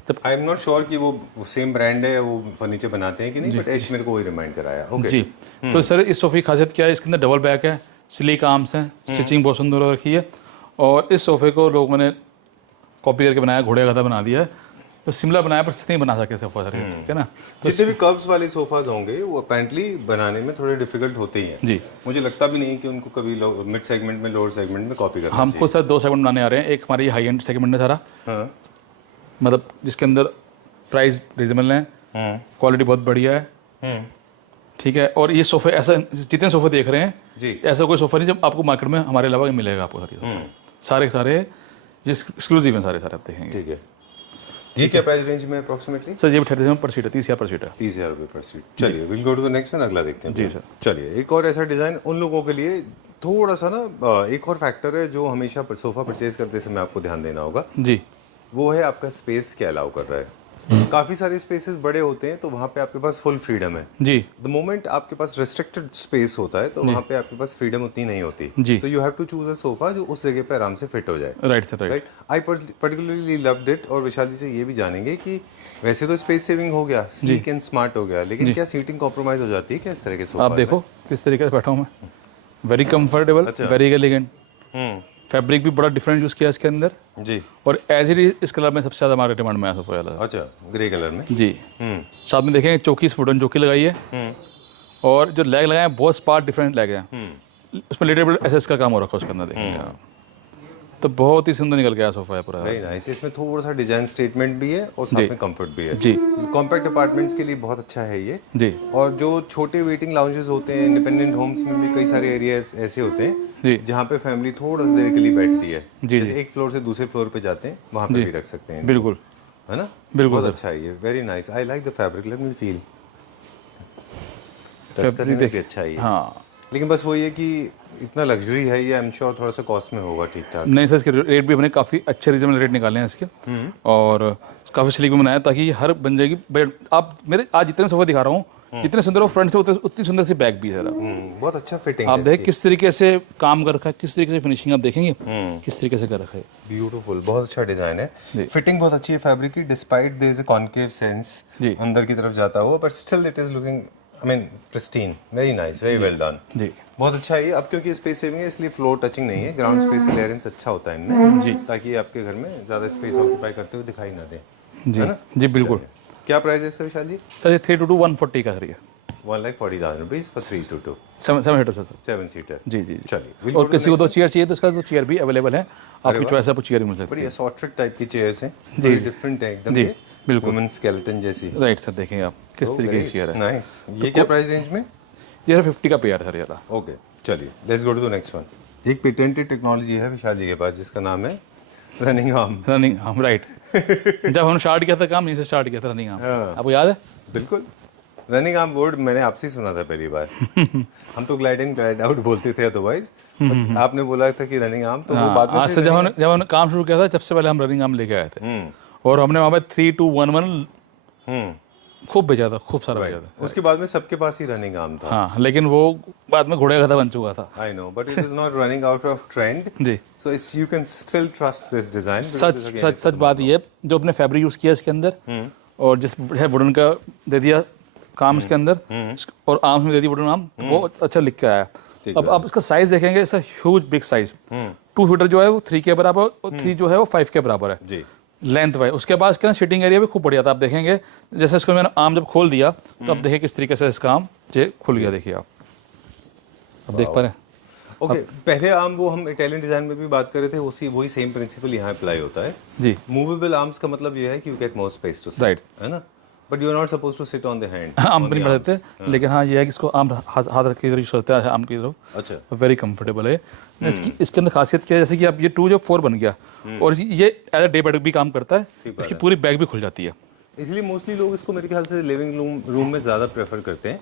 जब आई एम नॉट श्योर कि वो सेम ब्रांड है, वो फर्नीचर बनाते हैं कि नहीं, बट एच मेरे को वही रिमाइंड कराया। ओके जी, तो सर इस सोफ़े की खासियत क्या है, इसके अंदर डबल बैक है, स्लीक आर्म्स हैं, स्टिचिंग बहुत सुंदर हो रखी है, और इस सोफ़े को लोगों ने कॉपी करके बनाया, घोड़े का गधा बना दिया है, तो सिमिलर बनाया पर नहीं बना सके सोफा सर, ठीक है ना। जितने भी कर्व्स वाले सोफाज होंगे वो अपेरेंटली बनाने में थोड़े डिफिकल्ट होते ही हैं। जी, मुझे लगता भी नहीं कि उनको कभी मिड सेगमेंट में, लोअर सेगमेंट में कॉपी करना हमको सर 2 सेगमेंट बनाने आ रहे हैं। एक हमारी हाई एंड सेगमेंट है सारा, चाहिए। मतलब जिसके अंदर प्राइस रिजनेबल है, क्वालिटी बहुत बढ़िया है, ठीक है। और ये सोफे ऐसा, जितने सोफे देख रहे हैं जी, ऐसा कोई सोफा नहीं जब आपको मार्केट में हमारे अलावा मिलेगा आपको सर, सारे एक्सक्लूसिव हैं सारे आप देखेंगे। ठीक है। ये क्या प्राइस रेंज में अप्रोक्सीमेटली? सर ये 38,000 पर सीट है, 30,000 पर सीट है। 30,000 रुपये पर सीट। चलिए will go to the next one, अगला देखते हैं। जी सर। चलिए, एक और ऐसा डिज़ाइन उन लोगों के लिए थोड़ा सा ना, एक और फैक्टर है जो हमेशा सोफ़ा परचेज करते समय आपको ध्यान देना होगा, जी वो है आपका स्पेस क्या अलाउ कर रहा है। काफ़ी सारे स्पेसेस बड़े होते हैं तो वहाँ पे आपके पास फुल फ्रीडम है। जी द मोमेंट आपके पास रिस्ट्रिक्टेड स्पेस होता है तो वहाँ पे आपके पास फ्रीडम उतनी नहीं होती। जी। तो you have to choose a sofa जो उस जगह पे आराम से फिट हो जाए। Right sir, right. Right, I particularly loved it. और विशाल जी से ये भी जानेंगे कि वैसे तो स्पेस सेविंग हो गया, स्लीक एंड स्मार्ट हो गया, लेकिन क्या सीटिंग कॉम्प्रोमाइज हो जाती है क्या इस तरह के सोफा? आप देखो किस तरीके से बैठा हूँ मैं, very comfortable, very elegant, fabric भी बड़ा डिफरेंट यूज़ किया इसके अंदर, जी। और एज इट इज इस कलर में सबसे ज़्यादा हमारे डिमांड में आया सोफा वाला। अच्छा, ग्रे कलर में। जी, साथ में देखेंगे चौकी, वुडन चौकी लगाई है, और जो लेग लगाए हैं बहुत स्पार्ट डिफरेंट लेग हैं, उसमें लेटेबल एसएस का काम हो रखा है उसके अंदर, देखेंगे आप, तो बहुत ही सुंदर निकल गया सोफा है पूरा। Very nice. इसमें थोड़ा सा डिजाइन स्टेटमेंट भी है और साथ में कंफर्ट भी है। जी कॉम्पैक्ट अपार्टमेंट्स के लिए बहुत अच्छा है ये। जी और जो छोटे वेटिंग लाउंजेस होते हैं, इंडिपेंडेंट होम्स में भी कई सारे एरियाज ऐसे होते हैं जी जहाँ पे फैमिली थोड़ा सा देर के लिए बैठती है, जी जैसे एक फ्लोर से दूसरे फ्लोर पे जाते हैं, वहाँ पे भी रख सकते हैं, बिल्कुल है ना। बिल्कुल बहुत अच्छा है ये, very nice. I like the fabric, let me feel. Touch करने में भी अच्छा है ये। हाँ, लेकिन बस वही है कि इतना लग्जरी है ये, आई एम श्योर थोड़ा सा कॉस्ट में होगा ठीक ठाक। नहीं सर, इसके रेट भी हमने काफ़ी अच्छे रीजनेबल रेट निकाले हैं इसके, और काफ़ी स्लीक भी बनाया ताकि ये हर बन जाएगी। आप मेरे आज जितने सोफे दिखा रहा हूँ, जितने सुंदर वो फ्रंट से उतनी सुंदर सी बैक भी है सर। बहुत अच्छा फिटिंग आप है देख किस तरीके से काम कर रखा है, किस तरीके से फिनिशिंग आप देखेंगे किस तरीके से कर रखा है। ब्यूटीफुल, बहुत अच्छा डिजाइन है। फिटिंग बहुत अच्छी है फैब्रिक की, despite there is a concave sense जी। अंदर की तरफ जाता हुआ, but still it is looking, I mean pristine, very nice, very well done. जी बहुत अच्छा है ये। अब क्योंकि स्पेस सेविंग है इसलिए फ्लोर टचिंग नहीं है, ग्राउंड स्पेस क्लियरेंस अच्छा होता है इनमें जी, ताकि आपके घर में ज़्यादा स्पेस ऑक्यूपाई करते हुए दिखाई ना दे, जी है ना। जी बिल्कुल। क्या प्राइस है इसका विशाल जी? सर ये 322 140 का सर, ये 1,40,000 rupees for 3 to 2 7 seater sir. 7 seater. जी जी जी। चलिए, और किसी को तो चेयर चाहिए तो उसका तो चेयर भी अवेलेबल है, आपकी चॉइस है, आपको चेयर भी मिल सकती बड़ी असॉर्टेड टाइप की चेयर्स हैं, जी, डिफरेंट है एकदम, जी, ये बिल्कुल। वुमेन स्केलेटन जैसी। है। राइट सर, देखेंगे आप किस तरीके की चेयर है। नाइस। ये क्या प्राइस रेंज में? ये 50 का पेयर है सर, ये था। ओके, चलिए let's go to the next one. एक पेटेंटेड टेक्नोलॉजी है विशाल जी के पास जिसका नाम है running arm. Running arm, right. जब हम स्टार्ट किया था काम, यहीं से स्टार्ट किया था रनिंग आर्म, आपको याद है? बिल्कुल, रनिंग आर्म वर्ड मैंने आपसे ही सुना था पहली बार। हम तो ग्लाइड इन ग्लाइड आउट बोलते थे अदरवाइज, आपने बोला था कि रनिंग आर्म, तो वो बाद में आज से जब हमने काम शुरू किया था, सबसे पहले हम रनिंग आर्म लेके आए थे, और हमने वहाँ पे 3211 खूब भेजा था, खूब सारा भेजा था। उसके बाद में सबके पास ही रनिंग आर्म था। हाँ, लेकिन वो बाद में घोड़े का था बन चुका था। I know, but it is not running out of trend, जी, so you can still trust this design. सच बात ये, जो अपने फैब्रिक यूज़ किया इसके अंदर, और जिस है वुडन का दे दिया काम इसके अंदर, और आर्म्स में दे दी वुडन आर्म, वो अच्छा लिख के आया। अब आप इसका साइज देखेंगे, इसका ह्यूज बिग साइज, 2 फीटर जो है वो 3 के बराबर, और 3 जो है वो 5 के बराबर है जी, लेंथ वाइज। उसके बाद इसका सिटिंग एरिया भी खूब बढ़िया था, आप देखेंगे जैसे इसको मैंने आर्म जब खोल दिया तो अब देखिए किस तरीके से इसका आर्म जे खुल गया, देखिए आप अब देख पा रहे हैं। ओके। पहले आर्म वो हम इटालियन डिजाइन में भी बात कर रहे थे, उसी वही सेम प्रिंसिपल यहाँ अप्लाई होता है। जी, मूवेबल आर्म्स का मतलब ये है कि you get more space to sit, right, है ना, but you are not supposed to sit on the hand. Arm नहीं बढ़ सकते, लेकिन हाँ ये है कि इसको आर्म हाथ रख के इधर यूज करते हैं आर्म की तरफ, अच्छा, वेरी कंफर्टेबल है। इसके अंदर खासियत क्या है, जैसे कि अब ये 2 जो 4 बन गया, और ये एज अ डे बेड भी काम करता है, इसकी पूरी बैग भी खुल जाती है। इसलिए मोस्टली लोग इसको मेरे ख्याल से लिविंग रूम में ज़्यादा प्रेफर करते हैं,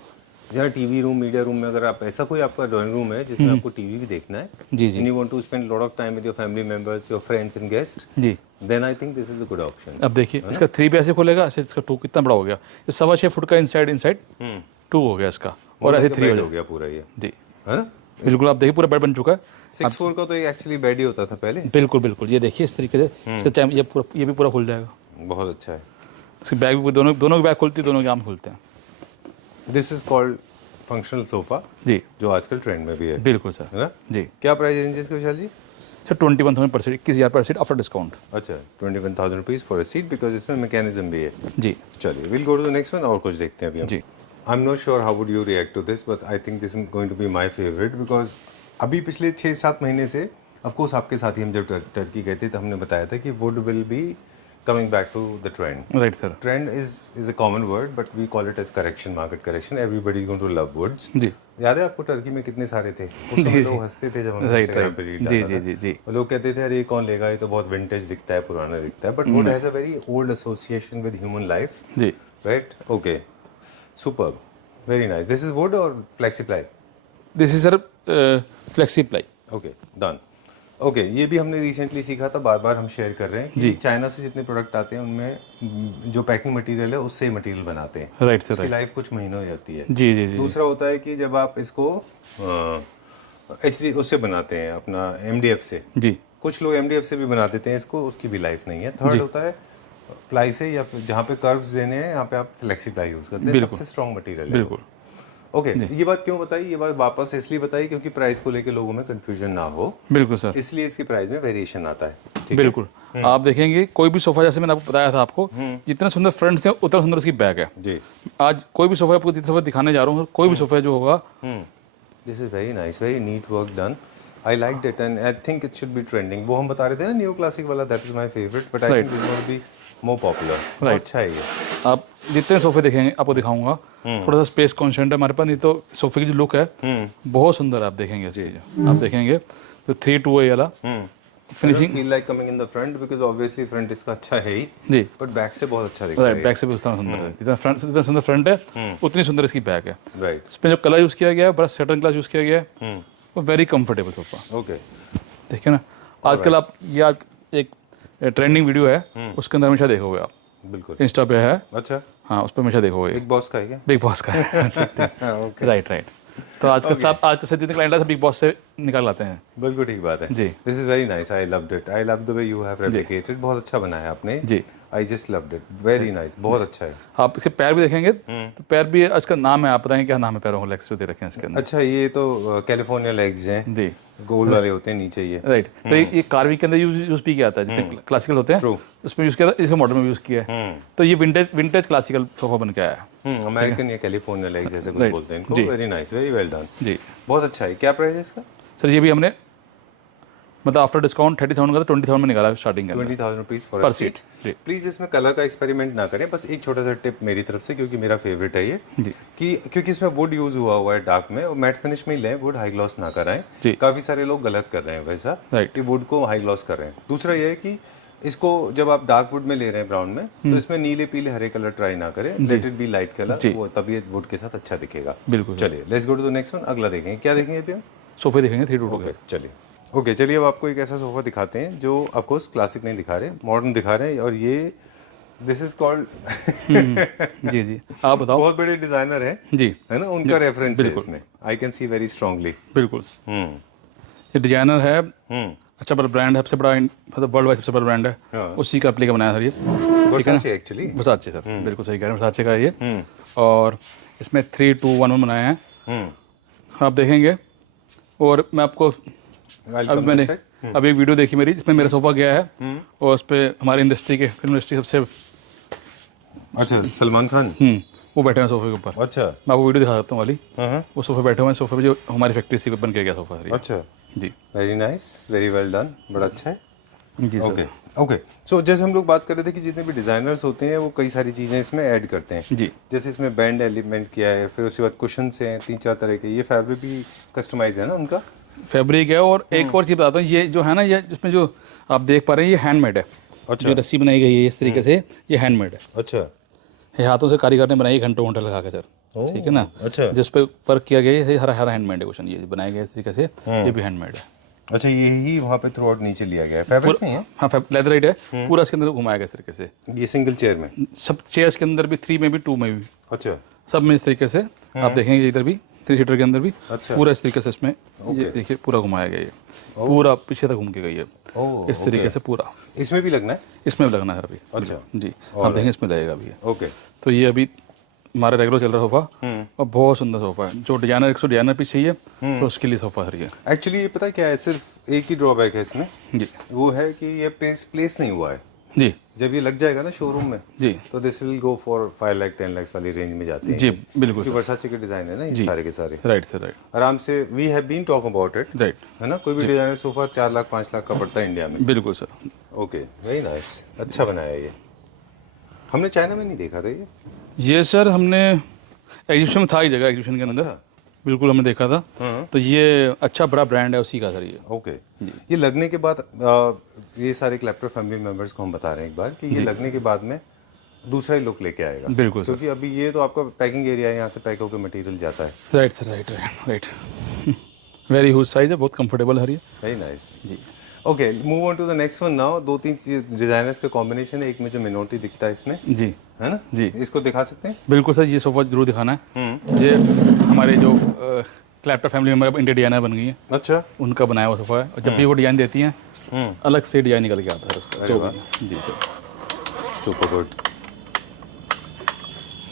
जहाँ टीवी रूम, मीडिया रूम में, अगर आप ऐसा कोई आपका ड्राइंग रूम है जिसमें आपको टीवी भी देखना है, जी जी and you want to spend lot of time with your family members, your friends and guest, जी। Then I think this is a good option. अब देखिए इसका 3 भी ऐसे खुलेगा, ऐसे इसका 2 कितना बड़ा हो गया, ये 6.25 फुट का इनसाइड 2 हो गया इसका, और ऐसे 3 हो गया पूरा ये, जी, है ना। बिल्कुल आप देखिए पूरा बेड बन चुका है। 6'4" का तो एक्चुअली बेड ही होता था पहले। बिल्कुल बिल्कुल, ये देखिए इस तरीके से इसका ये भी पूरा खुल जाएगा। बहुत अच्छा है। इसकी बैग भी दोनों की बैग खुलती है, दोनों के आर्म खुलते हैं। This is called functional sofa, जी जो आजकल ट्रेंड में भी है बिल्कुल सर। ना? जी क्या प्राइस रेंज है इसका विशाल जी? सर 21,000 पर सीट, 21,000 पर सीट आफ्टर डिस्काउंट। अच्छा, 21,000 rupees for a seat, because इसमें मैकेनिज्म भी है। जी चलिए, will go to the next one, और कुछ देखते हैं अभी हम। जी I am not sure how would you react to this, but I think this is going to be my favourite, because अभी पिछले 6-7 महीने से, ऑफकोर्स आपके साथ ही हम जब टर्की गए थे तो हमने बताया था कि wood will be coming back to the trend. Right sir. Trend is a common word, but we call it as correction, market correction. Everybody is going to love woods. जी याद है आपको टर्की में कितने सारे थे? उस समय लोग हंसते थे जब हम राइट इंस्टाग्राम पे रील जी डालता जी था। जी जी और लोग कहते थे अरे ये कौन लेगा, ये तो बहुत विंटेज दिखता है, पुराना दिखता है, but wood has a very old association with human life, जी। Right? Okay, superb, very nice. This is wood और flexi ply? This is sir flexi ply. Okay, done. Okay, ये भी हमने रिसेंटली सीखा था, बार बार हम शेयर कर रहे हैं कि चाइना से जितने प्रोडक्ट आते हैं उनमें जो पैकिंग मटेरियल है उससे मटेरियल बनाते हैं। Right sir. उसकी लाइफ कुछ महीनों ही होती है। जी जी जी दूसरा होता है कि जब आप इसको उससे बनाते हैं, अपना MDF से, जी कुछ लोग MDF से भी बना देते हैं इसको, उसकी भी लाइफ नहीं है। थर्ड होता है प्लाई से, या फिर जहाँ पे कर्व्स देने हैं यहाँ पे आप फ्लेक्सी प्लाई यूज़ करते हैं, सबसे स्ट्रॉन्ग मटेरियल है। बिल्कुल। ओके, ये बात क्यों बताई? ये बात वापस इसलिए बताई क्योंकि प्राइस को लेके लोगों में कंफ्यूजन ना हो, बिल्कुल सर। इसलिए इसकी प्राइस में वेरिएशन आता है। ठीक है? बिल्कुल। आप देखेंगे कोई भी सोफा, जैसे मैंने आपको बताया था आपको, जितना सुंदर फ्रंट से उतना सुंदर उसकी बैक है। जी। आज कोई भी सोफा आपको जितना सोफा दिखाने जा रहा हूँ, कोई भी सोफा जो होगा, this is very nice, very neat work done. I like it and I think it should be trending. वो हम बता रहे थे ना न्यू क्लासिक वाला, that is my favourite, but I think this will be more popular. Right. अच्छा है ये। आप जितने सोफे देखेंगे आपको दिखाऊंगा, थोड़ा सा स्पेस कॉन्सेंट है हमारे पास, नहीं तो सोफे की जो लुक है बहुत सुंदर आप देखेंगे। जी आप देखेंगे तो 3-2 वाला finishing, feel like coming in the front, because obviously front इसका अच्छा है ही, जी बट बैक से बहुत अच्छा दिख रहा राइट। बैक से भी उतना सुंदर है, जितना सुंदर फ्रंट है उतनी सुंदर इसकी बैक है। है। राइट, इसमें जो कलर यूज़ किया गया है, बड़ा सैटन ग्लास यूज़ किया गया है, वो वेरी कंफर्टेबल सोफा। ओके, देखिए ना, आजकल आप ये आज एक ट्रेंडिंग वीडियो है, उसके अंदर हमेशा देखोगे आप, बिल्कुल। इंस्टा पे है, अच्छा, हाँ उस पर हमेशा देखोगे, बिग बॉस का है क्या? बिग बॉस का है। Okay, right right. तो आजकल सब जितने क्लाइंट है सब बिग बॉस से निकाल लाते हैं। बिल्कुल ठीक बात है जी। This is very nice, I loved it, I love the way you have replicated. बहुत अच्छा बनाया आपने जी। I just loved it, very nice, बहुत अच्छा है। आप इसके पैर भी देखेंगे तो पैर भी इसका नाम है, आप बताएंगे क्या नाम है पैरों को, लेग्स जो दे रखे हैं इसके अंदर। अच्छा, ये तो कैलिफोर्निया लेग्स हैं, जी गोल वाले होते हैं नीचे ये। राइट। तो ये कार्विंग के अंदर यूज भी किया जाता है, जितने क्लासिकल होते हैं True. उसमें यूज़ किया था, इसके मॉडल में यूज़ किया है। तो ये विंटेज क्लासिकल सोफा बन के आया है। अमेरिकन या कैलिफोर्निया लेग्स जैसे कुछ Right. बोलते हैं इनको। जी। Very nice, very well done, जी बहुत अच्छा है। क्या प्राइस है इसका? सर, ये भी हमने मतलब आफ्टर डिस्काउंट 30,000 का, तो 20,000 में निकाला स्टार्टिंग के अंदर 20,000 रुपीज़ फॉर पर अ सीट। जी प्लीज़ इसमें कलर का एक्सपेरिमेंट ना करें। बस एक छोटा सा टिप मेरी तरफ से, क्योंकि मेरा फेवरेट है ये, जी कि क्योंकि इसमें वुड यूज़ हुआ है डार्क में, और मैट फिनिश में ही लें, वुड हाई ग्लॉस ना कराएं। जी। काफ़ी सारे लोग गलत कर रहे हैं वैसा, Right. कि वुड को हाई ग्लॉस कर रहे हैं। दूसरा ये है कि इसको जब आप डार्क वुड में ले रहे हैं ब्राउन में, तो इसमें नीले पीले हरे कलर ट्राई ना करें, let it be light colour, वो तभी वुड के साथ अच्छा दिखेगा। बिल्कुल। चलिए, let's go to the next one. अगला देखेंगे, क्या देखेंगे अभी हम? सोफे देखेंगे 3-2 ओके, चलिए। ओके, चलिए अब आपको एक ऐसा सोफा दिखाते हैं जो ऑफकोर्स क्लासिक नहीं दिखा रहे, मॉडर्न दिखा रहे हैं। और ये दिस इज कॉल्ड जी जी आप बताओ। बहुत बड़े डिजाइनर हैं, जी है ना, उनका रेफरेंस है इसमें, I can see very strongly. बिल्कुल। ये डिजाइनर है, अच्छा बड़ा ब्रांड है, सबसे बड़ा मतलब वर्ल्ड वाइड सबसे बड़ा ब्रांड है, हाँ। उसी का एप्लीका बनाया सर ये। वर्साचे एक्चुअली, वर्साचे सर, बिल्कुल सही कह रहे हैं, वर्साचे का है ये। और इसमें 3-2-1-1 बनाया है, आप देखेंगे। और मैं आपको अब मैंने अभी एक वीडियो देखी मेरी, जिसमें मेरा सोफा गया है और उस पर हमारी इंडस्ट्री के, फिल्म इंडस्ट्री सबसे, अच्छा, सलमान खान, वो बैठे हैं सोफे के ऊपर। अच्छा, मैं आपको वीडियो दिखा सकता हूँ वाली, हाँ, वो सोफे बैठे हुए हैं, सोफे पे जो हमारी फैक्ट्री से बन के गया सोफा सर ये। अच्छा, जी very nice, very well done, बड़ा अच्छा है। जी सर। Okay, okay. सो जैसे हम लोग बात कर रहे थे कि जितने भी डिज़ाइनर्स होते हैं वो कई सारी चीज़ें इसमें ऐड करते हैं। जी जैसे इसमें बैंड एलिमेंट किया है, फिर उसके बाद कुशन्स हैं 3-4 तरह के, ये फैब्रिक भी कस्टमाइज है ना उनका? फैब्रिक है। और एक और चीज़ बताता हूँ, ये जो है ना, ये जिसमें जो आप देख पा रहे हैं, ये हैंडमेड है। अच्छा, जो रस्सी बनाई गई है इस तरीके से, ये हैंडमेड है। अच्छा, ये हाथों से कारीगर ने बनाई, घंटों घंटे लगा के सर, ठीक है ना। अच्छा, जिस पे वर्क किया गया है, ये हरा हरा हैंडमेड है क्वेश्चन, ये बनाया गया इस तरीके से, ये भी हैंडमेड है। अच्छा, यही वहाँ पे थ्रू आउट नीचे लिया गया है, फैब्रिक नहीं है? हाँ लेदराइट है पूरा, इसके अंदर घुमाया गया इस तरीके से। ये सिंगल चेयर में? सब चेयर्स के अंदर भी, 3 में भी, 2 में भी, अच्छा, सब में इस तरीके से आप देखेंगे, इधर भी 3 सीटर के अंदर भी अच्छा, पूरा इस तरीके से इसमें ये देखिए पूरा घुमाया गया, ये पूरा पीछे तक घूम के गई है। ओह, इस तरीके से पूरा इसमें भी लगना है? इसमें भी लगना है अभी। अच्छा। जी, आप देखें इसमें लगेगा अभी। ओके। तो ये अभी हमारा रेगुलर चल रहा सोफ़ा और बहुत सुंदर सोफ़ा है। जो डिजाइनर डिजाइनर पीस चाहिए तो उसके लिए सोफ़ा है ये। एक्चुअली ये पता है क्या है, सिर्फ एक ही ड्रॉबैक है इसमें, जी वो है कि ये प्लेस नहीं हुआ है। जी जब ये लग जाएगा ना शोरूम में, जी तो this will go for 5 lakh 10 lakh वाली रेंज में जाते हैं। जी बिल्कुल क्योंकि सर। वर्साचे के डिजाइन है ना ये जी। सारे के सारे। राइट सर, राइट आराम से we have been talk about it, right. है ना। कोई भी डिजाइनर सोफा 4 लाख 5 लाख का पड़ता है इंडिया में। बिल्कुल सर। ओके, वेरी नाइस, अच्छा बनाया ये। हमने चाइना में नहीं देखा था ये। सर हमने एग्जीबिशन में था, ही जगह एग्जीबिशन के अंदर। अच्छा। बिल्कुल हमने देखा था। तो ये अच्छा बड़ा ब्रांड है उसी का सर ये। ओके। ये लगने के बाद ये सारे क्लैप्टर फैमिली मेंबर्स को हम बता रहे हैं एक बार कि ये लगने के बाद में दूसरा ही लुक लेके आएगा। बिल्कुल सर। क्योंकि अभी ये तो आपका पैकिंग एरिया है, यहाँ से पैक होकर मटेरियल जाता है। Right sir, right right right. Very huge size है, बहुत कंफर्टेबल है ये। वेरी नाइस जी। Okay, move on to the next one now. 2-3 designers का कॉम्बिनेशन है, एक में जो मिनोटी दिखता है इसमें, जी है ना जी इसको दिखा सकते हैं? बिल्कुल सर, ये सोफ़ा जरूर दिखाना है। ये हमारे जो क्लैप्टर फैमिली मेम्बर इंडिया डिजाइनर बन गई है, अच्छा। उनका बनाया हुआ सोफ़ा है। और जब भी वो डिज़ाइन देती हैं अलग से डिज़ाइन निकल के आता है उसका। अरे वाह। जी sir. Super good,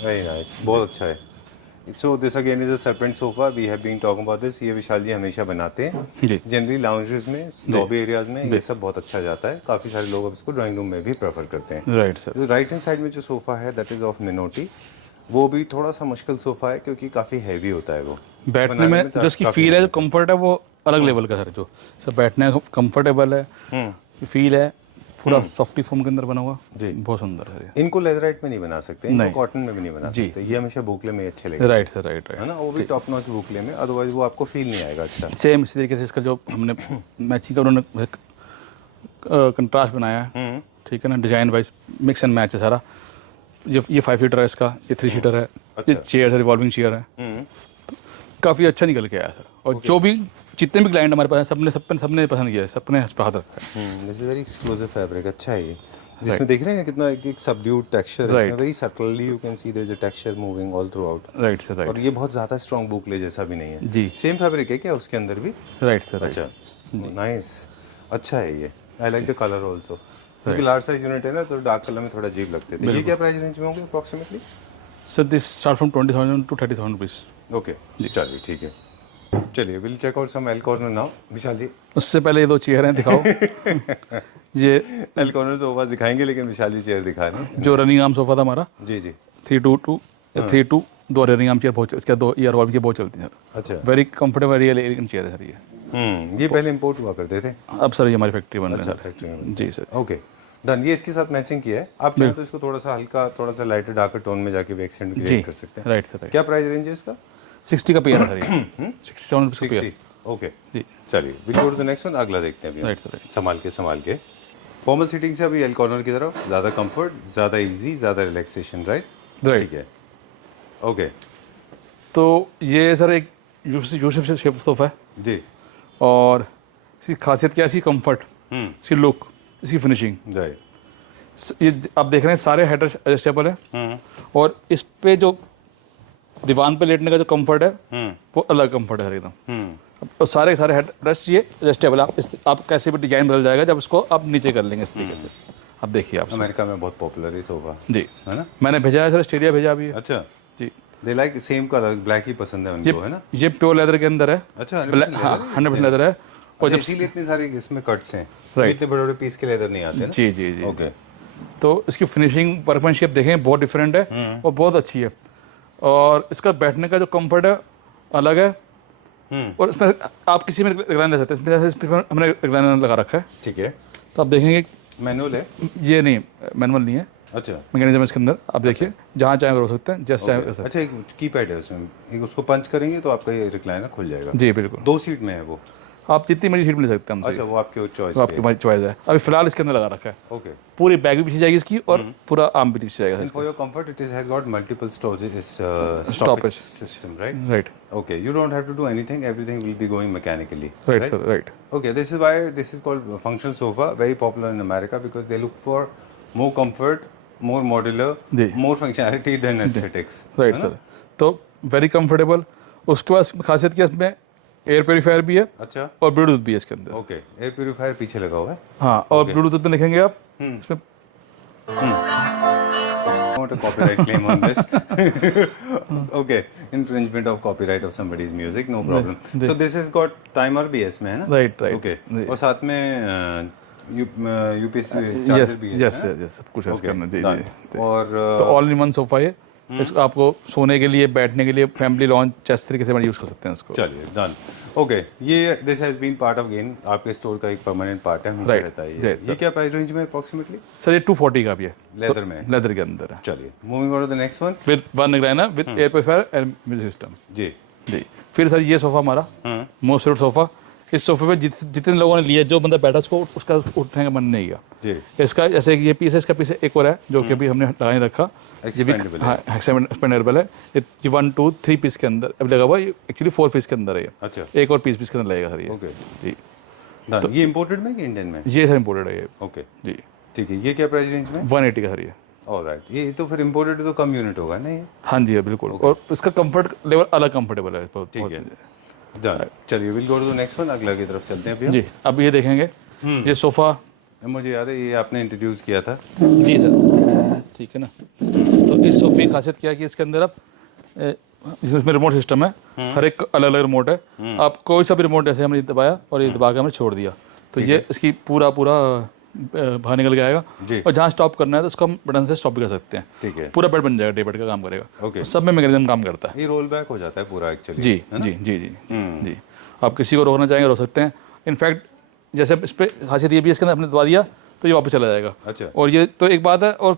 very nice, बहुत अच्छा है। So this again is a serpent sofa, we have been talking about this. ये विशाल जी हमेशा बनाते हैं जी जनरली लाउंजेस में, लॉबी एरियाज में, ये सब बहुत अच्छा जाता है। काफ़ी सारे लोग अब इसको ड्राइंग रूम में भी प्रेफर करते हैं। Right sir. जो राइट हैंड साइड में जो सोफ़ा है दैट इज़ ऑफ मिनोटी, वो भी थोड़ा सा मुश्किल सोफ़ा है क्योंकि काफ़ी हैवी होता है वो बैठने बनाने में जो इसकी फील है, जो कंफर्ट है, वो अलग लेवल का सर। जो सर बैठने कंफर्टेबल है, फील है, पूरा सॉफ्टी फोम के अंदर बना हुआ जी। बहुत सुंदर है। इनको लेदराइट में नहीं बना सकते, इनको कॉटन में भी नहीं बना सकते। ये हमेशा बुकले में अच्छे लगेंगे। राइट सर, राइट है राइट। ना, वो भी टॉप नॉच बुकले में, अदरवाइज वो आपको फील नहीं आएगा अच्छा। सेम इसी तरीके से इसका जो हमने मैचिंग का उन्होंने कंट्रास्ट बनाया है, ठीक है ना, design wise mix and match है सारा। ये 5 सीटर है इसका, ये 3 सीटर है। ये चेयर है, रिवॉल्विंग चेयर है। काफ़ी अच्छा निकल के आया सर। और जो भी जितने भी क्लाइंट हमारे पास हैं, सबने पसंद किया है, सबने हाथ रखा है। This is very exclusive fabric, अच्छा है ये। जिसमें देख रहे हैं कितना एक सबड्यूड टेक्सचर है इसमें, very subtly you can see there is a texture moving all throughout. Right sir, right. और ये बहुत ज़्यादा स्ट्रॉन्ग बुकले जैसा भी नहीं है जी। सेम फैब्रिक है क्या उसके अंदर भी? Right sir, right. अच्छा, नाइस, अच्छा है ये। I like the colour also, क्योंकि लार्ज साइज यूनिट है ना, तो डार्क कलर में थोड़ा अजीब लगते थे। ये क्या प्राइस रेंज में होंगे approximately? Sir this start from 20,000 to 30,000 rupees. Okay, चलिए ठीक है। चलिए will check out some L corner now. Vishal ji, उससे पहले ये 2 चेयर हैं, दिखाओ। ये एल कॉर्नर सोफा दिखाएंगे, लेकिन विशाल जी चेयर दिखा रहे हैं। जो रनिंग आर्म सोफा था हमारा, जी जी। 3 2 2 रनिंग आर्म चेयर, बहुत इसके 2 ईयर वाल की बहुत चलती है सर। अच्छा। Very comfortable real elegant chair है सर ये। ये पहले इंपोर्ट हुआ करते थे। अब सर ये हमारी फैक्ट्री बन रही है फैक्ट्री में। सर। जी सर। ओके डन, ये इसके साथ मैचिंग किया है। आप चाहें तो इसको थोड़ा सा हल्का, थोड़ा सा लाइटर डार्कर टोन में जाके भी एक्सटेंड क्रिएट कर सकते हैं। Right sir, right. क्या प्राइस रेंज है इसका? 60 का पेयर है सर ये। 67 रुपीज़ का पेयर। 60। ओके जी। चलिए will go to the next one, अगला देखते हैं अभी। Right sir, right. संभाल के फॉर्मल सीटिंग से अभी एल कॉर्नर की तरफ, ज़्यादा कंफर्ट, ज़्यादा इजी, ज़्यादा रिलैक्सेशन, राइट? राइट। ठीक है, ओके। तो ये सर एक यूसुफ शेप सोफ़ा है जी। और इसकी खासियत क्या है? इसकी कंफर्ट, इसकी लुक, इसकी फिनिशिंग। राइट। ये आप देख रहे हैं सारे हेड एडजस्टेबल है। और इस पे जो दीवान पे लेटने का जो कंफर्ट है वो अलग कंफर्ट है एकदम। और सारे हेड रेस्ट ये एडजस्टेबल, आप कैसे भी डिजाइन बदल जाएगा जब इसको आप नीचे कर लेंगे इस तरीके से। अब देखिए आप। अमेरिका में बहुत पॉपुलर है सोफा, जी, है ना? मैंने भेजा है सर, ऑस्ट्रेलिया भेजा अभी। अच्छा, जी। They like same colour, black ही पसंद है उनको, है ना? ये प्योर लेदर के अंदर है। अच्छा, 100% लेदर है। और जब इसीलिए इतनी सारी इसमें कट्स हैं, Right. इतने बड़े बड़े पीस के लेदर नहीं आते ना। जी जी जी। ओके। तो इसकी फिनिशिंग, वर्कमैनशिप देखें, बहुत डिफरेंट है और बहुत अच्छी है। और इसका बैठने का जो कंफर्ट है अलग है। और इसमें आप किसी में रिक्लाइन ले सकते हैं। इसमें जैसे इसमें हमने रिक्लाइनर लगा रखा है, ठीक है। तो आप देखेंगे मैनुअल है? ये नहीं, मैनुअल नहीं है, अच्छा, मैकेनिज्म इसके अंदर। आप देखिए जहाँ चाहे रोक सकते हैं, जैसे चाहे रोक सकते अच्छा, एक कीपैड है उसमें, एक उसको पंच करेंगे तो आपका ये रिक्लाइनर खुल जाएगा। हैं। जी बिल्कुल। 2 सीट में है वो? आप जितनी मर्जी सीट में ले सकते हैं हमसे। अच्छा, वो आपकी चॉइस तो आपकी मर्जी चॉइस है। अभी फिलहाल इसके अंदर लगा रखा है। ओके। पूरी बैग भी पीछे जाएगी इसकी और पूरा आर्म भी पीछे जाएगा। For your comfort it has got multiple stoppage Stoppage. System, right? Right Okay, you don't have to do anything. Everything will be going mechanically. Right sir, right. Okay, this is why this is called functional sofa. Very popular in America because they look for more comfort, more modular, ji. more functionality than aesthetics. Right sir. तो very comfortable. उसके बाद खासियत क्या है इसमें? Air purifier भी है अच्छा, और ब्लूटूथ भी है इसके अंदर। ओके, एयर प्योरीफायर पीछे लगा हुआ है। हाँ, और ब्लूटूथ में देखेंगे आप इसमें Not a copyright claim on this. Okay, infringement of copyright of somebody's music, no problem. So this has got timer भी है इसमें, है ना? Right right. Okay, और साथ में यूपीएस चार्जर भी है। यस यस, सब कुछ है इसके अंदर। जी done. जी। और तो ऑल इन वन सोफा है। इसको आपको सोने के लिए, बैठने के लिए, फैमिली लॉन्च जिस तरीके से यूज़ कर सकते हैं इसको। चलिए डन। ओके, ये this has been part of gain, आपके स्टोर का एक परमानेंट पार्ट है, हमेशा Right. रहता है ये। Yes, ये क्या प्राइस रेंज में अप्रोक्सीमेटली? सर ये 240 का भी है, लेदर में। लेदर के अंदर है, चलिए moving on to the next one. With one recliner with air purifier and music system. जी जी। फिर सर ये सोफ़ा हमारा मोस्ट फेवरेट सोफ़ा। इस सोफे पे जितने लोगों ने लिया, जो बंदा बैठा उसको उसका उठने का मन नहीं किया। जी। इसका जैसे ये पीस है, इसका पीस एक और है जो कि अभी हमने लगा नहीं रखा। ये भी Expandable है। हाँ, एक्सपेंडेबल है। ये 1 2 3 पीस के अंदर अभी लगा हुआ है। एक्चुअली 4 पीस के अंदर है ये। अच्छा, एक और पीस के अंदर लगेगा सर ये। ओके जी। डन। ये इंपोर्टेड में कि इंडियन में? ये सर इम्पोर्टेड है ये। ओके जी। ठीक है, ये क्या प्राइस रेंज में? 180 का सर ये। ऑलराइट, ये तो फिर इंपोर्टेड तो कम यूनिट होगा ना ये? हाँ जी, बिल्कुल। और इसका कंफर्ट लेवल अलग कंफर्टेबल है बहुत। ठीक है, डन। चलिए will go to the next one, अगला की तरफ चलते हैं अभी हम। जी। अब ये देखेंगे ये सोफ़ा। मुझे याद है ये आपने इंट्रोड्यूस किया था। जी सर, ठीक है ना। तो इस सोफे की खासियत क्या है कि इसके अंदर आप इसमें रिमोट सिस्टम है, हर एक अलग अलग रिमोट है। आप कोई सा भी रिमोट जैसे हमने दबाया और ये दबा के हमने छोड़ दिया तो ये इसकी पूरा बाहर निकल के आएगा। जी। और जहाँ स्टॉप करना है तो उसको हम बटन से स्टॉप भी कर सकते हैं। ठीक है, पूरा बेड बन जाएगा, डे बेड का काम करेगा। ओके। तो सब में मैकेनिज्म काम करता है। ये रोल बैक हो जाता है पूरा एक्चुअली। जी जी जी जी जी। आप किसी को रोकना चाहेंगे रोक सकते हैं। इनफैक्ट जैसे इस पर खासियत ये भी है, इसके अंदर आपने दबा दिया तो ये वापस चला जाएगा। अच्छा, और ये तो एक बात है। और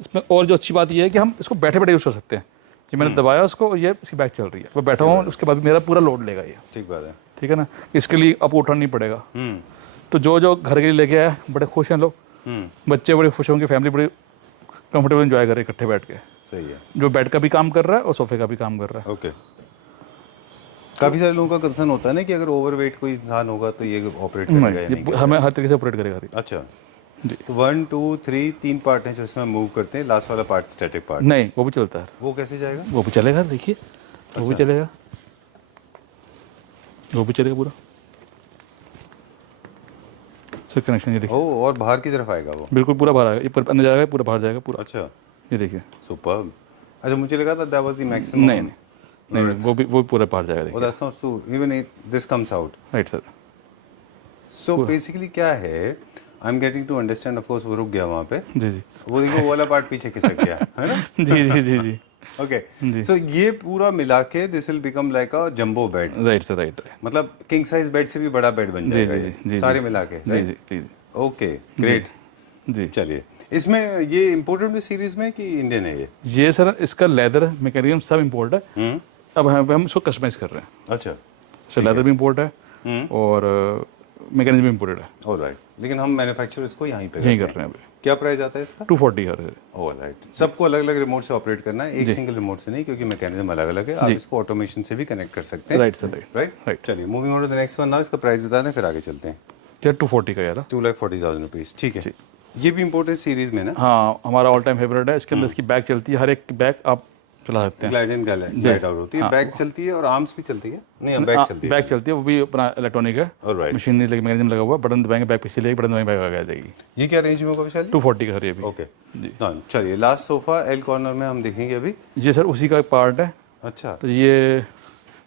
इसमें और जो अच्छी बात ये है कि हम इसको बैठे बैठे यूज़ कर सकते हैं। कि मैंने दबाया उसको और ये इसकी बैक चल रही है, मैं बैठा हूँ, उसके बाद मेरा पूरा लोड लेगा ये। ठीक बात है। ठीक है ना। इसके लिए आपको उठना नहीं पड़ेगा। तो जो घर के लिए लेके आया बड़े खुश हैं लोग, बच्चे बड़े खुश होंगे, फैमिली बड़ी कंफर्टेबल एंजॉय करे इकट्ठे बैठ के। सही है, जो बेड का भी काम कर रहा है और सोफे का भी काम कर रहा है। ओके। काफ़ी सारे लोगों का कंसर्न होता है ना कि अगर ओवरवेट कोई इंसान होगा तो ये ऑपरेट करेगा या नहीं ये हमें हर तरीके से ऑपरेट करेगा। अच्छा जी। तो 1 2 3 3 पार्ट हैं जो इसमें मूव करते हैं, लास्ट वाला पार्ट स्टैटिक पार्ट, नहीं, वो भी चलता है, वो कैसे जाएगा? वो भी चलेगा। देखिए वो भी चलेगा, वो भी चलेगा पूरा सर। कनेक्शन ये देखिए, ओ, और बाहर की तरफ आएगा वो? बिल्कुल पूरा बाहर आएगा, ये पूरा अंदर जाएगा, पूरा बाहर जाएगा पूरा। अच्छा, ये देखिए। सुपर्ब। अच्छा, मुझे लगा था दैट वाज द मैक्सिमम। नहीं नहीं, वो पूरा बाहर जाएगा। Oh, that's not true. Even this comes out. Right sir. So basically क्या है? I'm getting to understand. Of course वो रुक गया वहाँ पे। जी जी वो देखो वो वाला पार्ट पीछे खिसक गया, है ना? जी जी जी जी। Okay. So ये पूरा मिला के this will become like a jumbo bed. Right sir, right. मतलब king size bed से भी बड़ा बेड बन जाएगा ये, सारे मिला के। जी जी जी ओके, ग्रेट। जी। चलिए, इसमें ये इम्पोर्टेड में सीरीज में कि इंडियन है ये सर इसका लेदर मैकेनिज्म सब इम्पोर्ट है। अब हम इसको कस्टमाइज कर रहे हैं। अच्छा, सर लेदर भी इम्पोर्ट है और मैकेनिज्म भी इम्पोर्टेड है। ऑलराइट। लेकिन हम मैन्युफैक्चर इसको यहीं पे यहीं कर रहे हैं अभी। क्या प्राइस आता है इसका? 240 का। ऑलराइट। सबको अलग अलग रिमोट से ऑपरेट करना है, एक सिंगल रिमोट से नहीं, क्योंकि मैकेनिज्म अलग अलग है। आप इसको ऑटोमेशन से भी कनेक्ट कर सकते हैं। Right sir, right. राइट। चलिए moving on to the next one now. इसका प्राइस बता दें फिर आगे चलते हैं। ये 240 का यार। 2,40,000 रुपीज़। ठीक है, ये भी इम्पोर्टेड सीरीज में ना? हाँ, हमारा ऑल टाइम फेवरेट है। इसके अंदर इसकी बैक चलती है, हर एक बैक आप चला सकते हैं। ग्लाइड इन ग्लाइड आउट होती है, बैक चलती है और आर्म्स भी चलती है। नहीं, बैक चलती है। बैक चलती है, वो भी अपना इलेक्ट्रॉनिक है। ऑलराइट। मशीन नहीं लगी, मैकेनिज्म लगा हुआ, बटन दबाएंगे बैक पीछे लेगी, बटन दबाएंगे बैक आ जाएगी। ये क्या रेंज में होगा विशाल? 240 का सर ये भी। Okay done. चलिए लास्ट सोफा एल कॉर्नर में हम देखेंगे अभी। ये सर उसी का एक पार्ट है। अच्छा, तो ये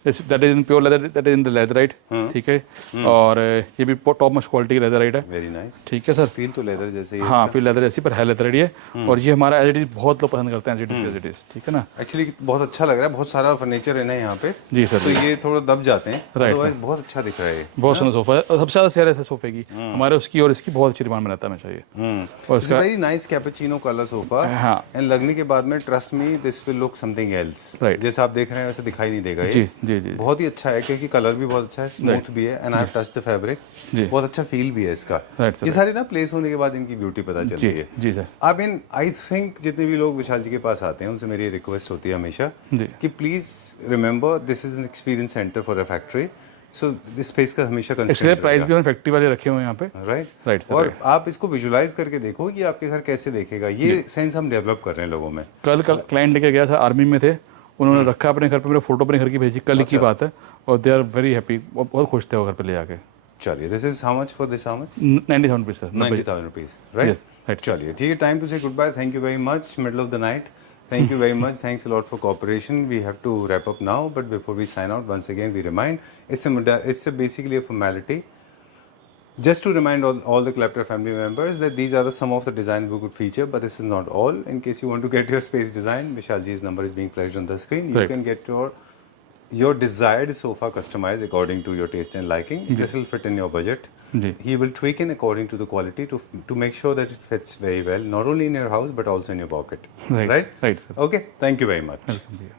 that is in pure leather, that is in the leatherette. ठीक है। और ये भी टॉप मोस्ट क्वालिटी की लेदराइट है। Very nice. ठीक है सर। फील तो लेदर जैसे ही। हाँ, फिर लेदर जैसी पर है लेदराइट ये। और ये हमारा एज इट इज बहुत लोग पसंद करते हैं, एज इट इज। ठीक है ना। एक्चुअली बहुत अच्छा लग रहा है, बहुत सारा फर्नीचर है ना यहाँ पे। जी सर। तो ये थोड़ा दब जाते हैं, राइट। बहुत अच्छा दिख रहा है ये। बहुत सुंदर सोफा है और सबसे ज़्यादा सेल है सोफे की हमारे, उसकी और इसकी बहुत अच्छी डिमांड में रहता है हमेशा ये। और इसका very nice cappuccino colour sofa. हाँ। एंड लगने के बाद में trust me this will look something else. Right. जैसे आप देख रहे हैं वैसे दिखाई नहीं देगा ये। जी जी जी। बहुत ही अच्छा है क्योंकि कलर भी बहुत अच्छा है, स्मूथ भी है, and I have touched the fabric. बहुत अच्छा फील भी है इसका। Right sir. ये सारे ना प्लेस होने के बाद इनकी ब्यूटी पता चलती है। जी सर। अब इन आई थिंक जितने भी लोग विशाल जी के पास आते हैं उनसे मेरी रिक्वेस्ट होती है हमेशा कि please remember this is an experience centre for a factory, so this space का हमेशा इसलिए कंस्ट्रेंट प्राइस भी हम फैक्ट्री वाले रखे हुए हैं यहाँ पे। राइट। Right sir. और आप इसको विजुलाइज करके देखो कि आपके घर कैसे देखेगा, ये सेंस हम डेवलप कर रहे हैं लोगों में। कल क्लाइंट लेके गया था, आर्मी में थे, उन्होंने रखा अपने घर पे, मेरे फोटो अपने घर की भेजी, कल की बात है। और दे आर वेरी हैप्पी, बहुत खुश थे वो घर पे ले जाके। चलिए, this is how much for this? How much? 97 rupees sir. 90,000 rupees, right? Yes, right, sir. चलिए ठीक है, time to say goodbye. Thank you very much. Middle of the night. Thank you very much. Thanks a lot for cooperation. We have to wrap up now, but before we sign out, once again we remind it's basically a formality. Just to remind all the Klepter family members that these are some of the designs we could feature, but this is not all. In case you want to get your space design, Vishal ji's number is being flashed on the screen. You Right. can get your desired sofa customized according to your taste and liking. This will fit in your budget. Ji. He will tweak in according to the quality to make sure that it fits very well, not only in your house but also in your pocket. Right, Right? right, sir. Okay. Thank you very much. Welcome, भैया।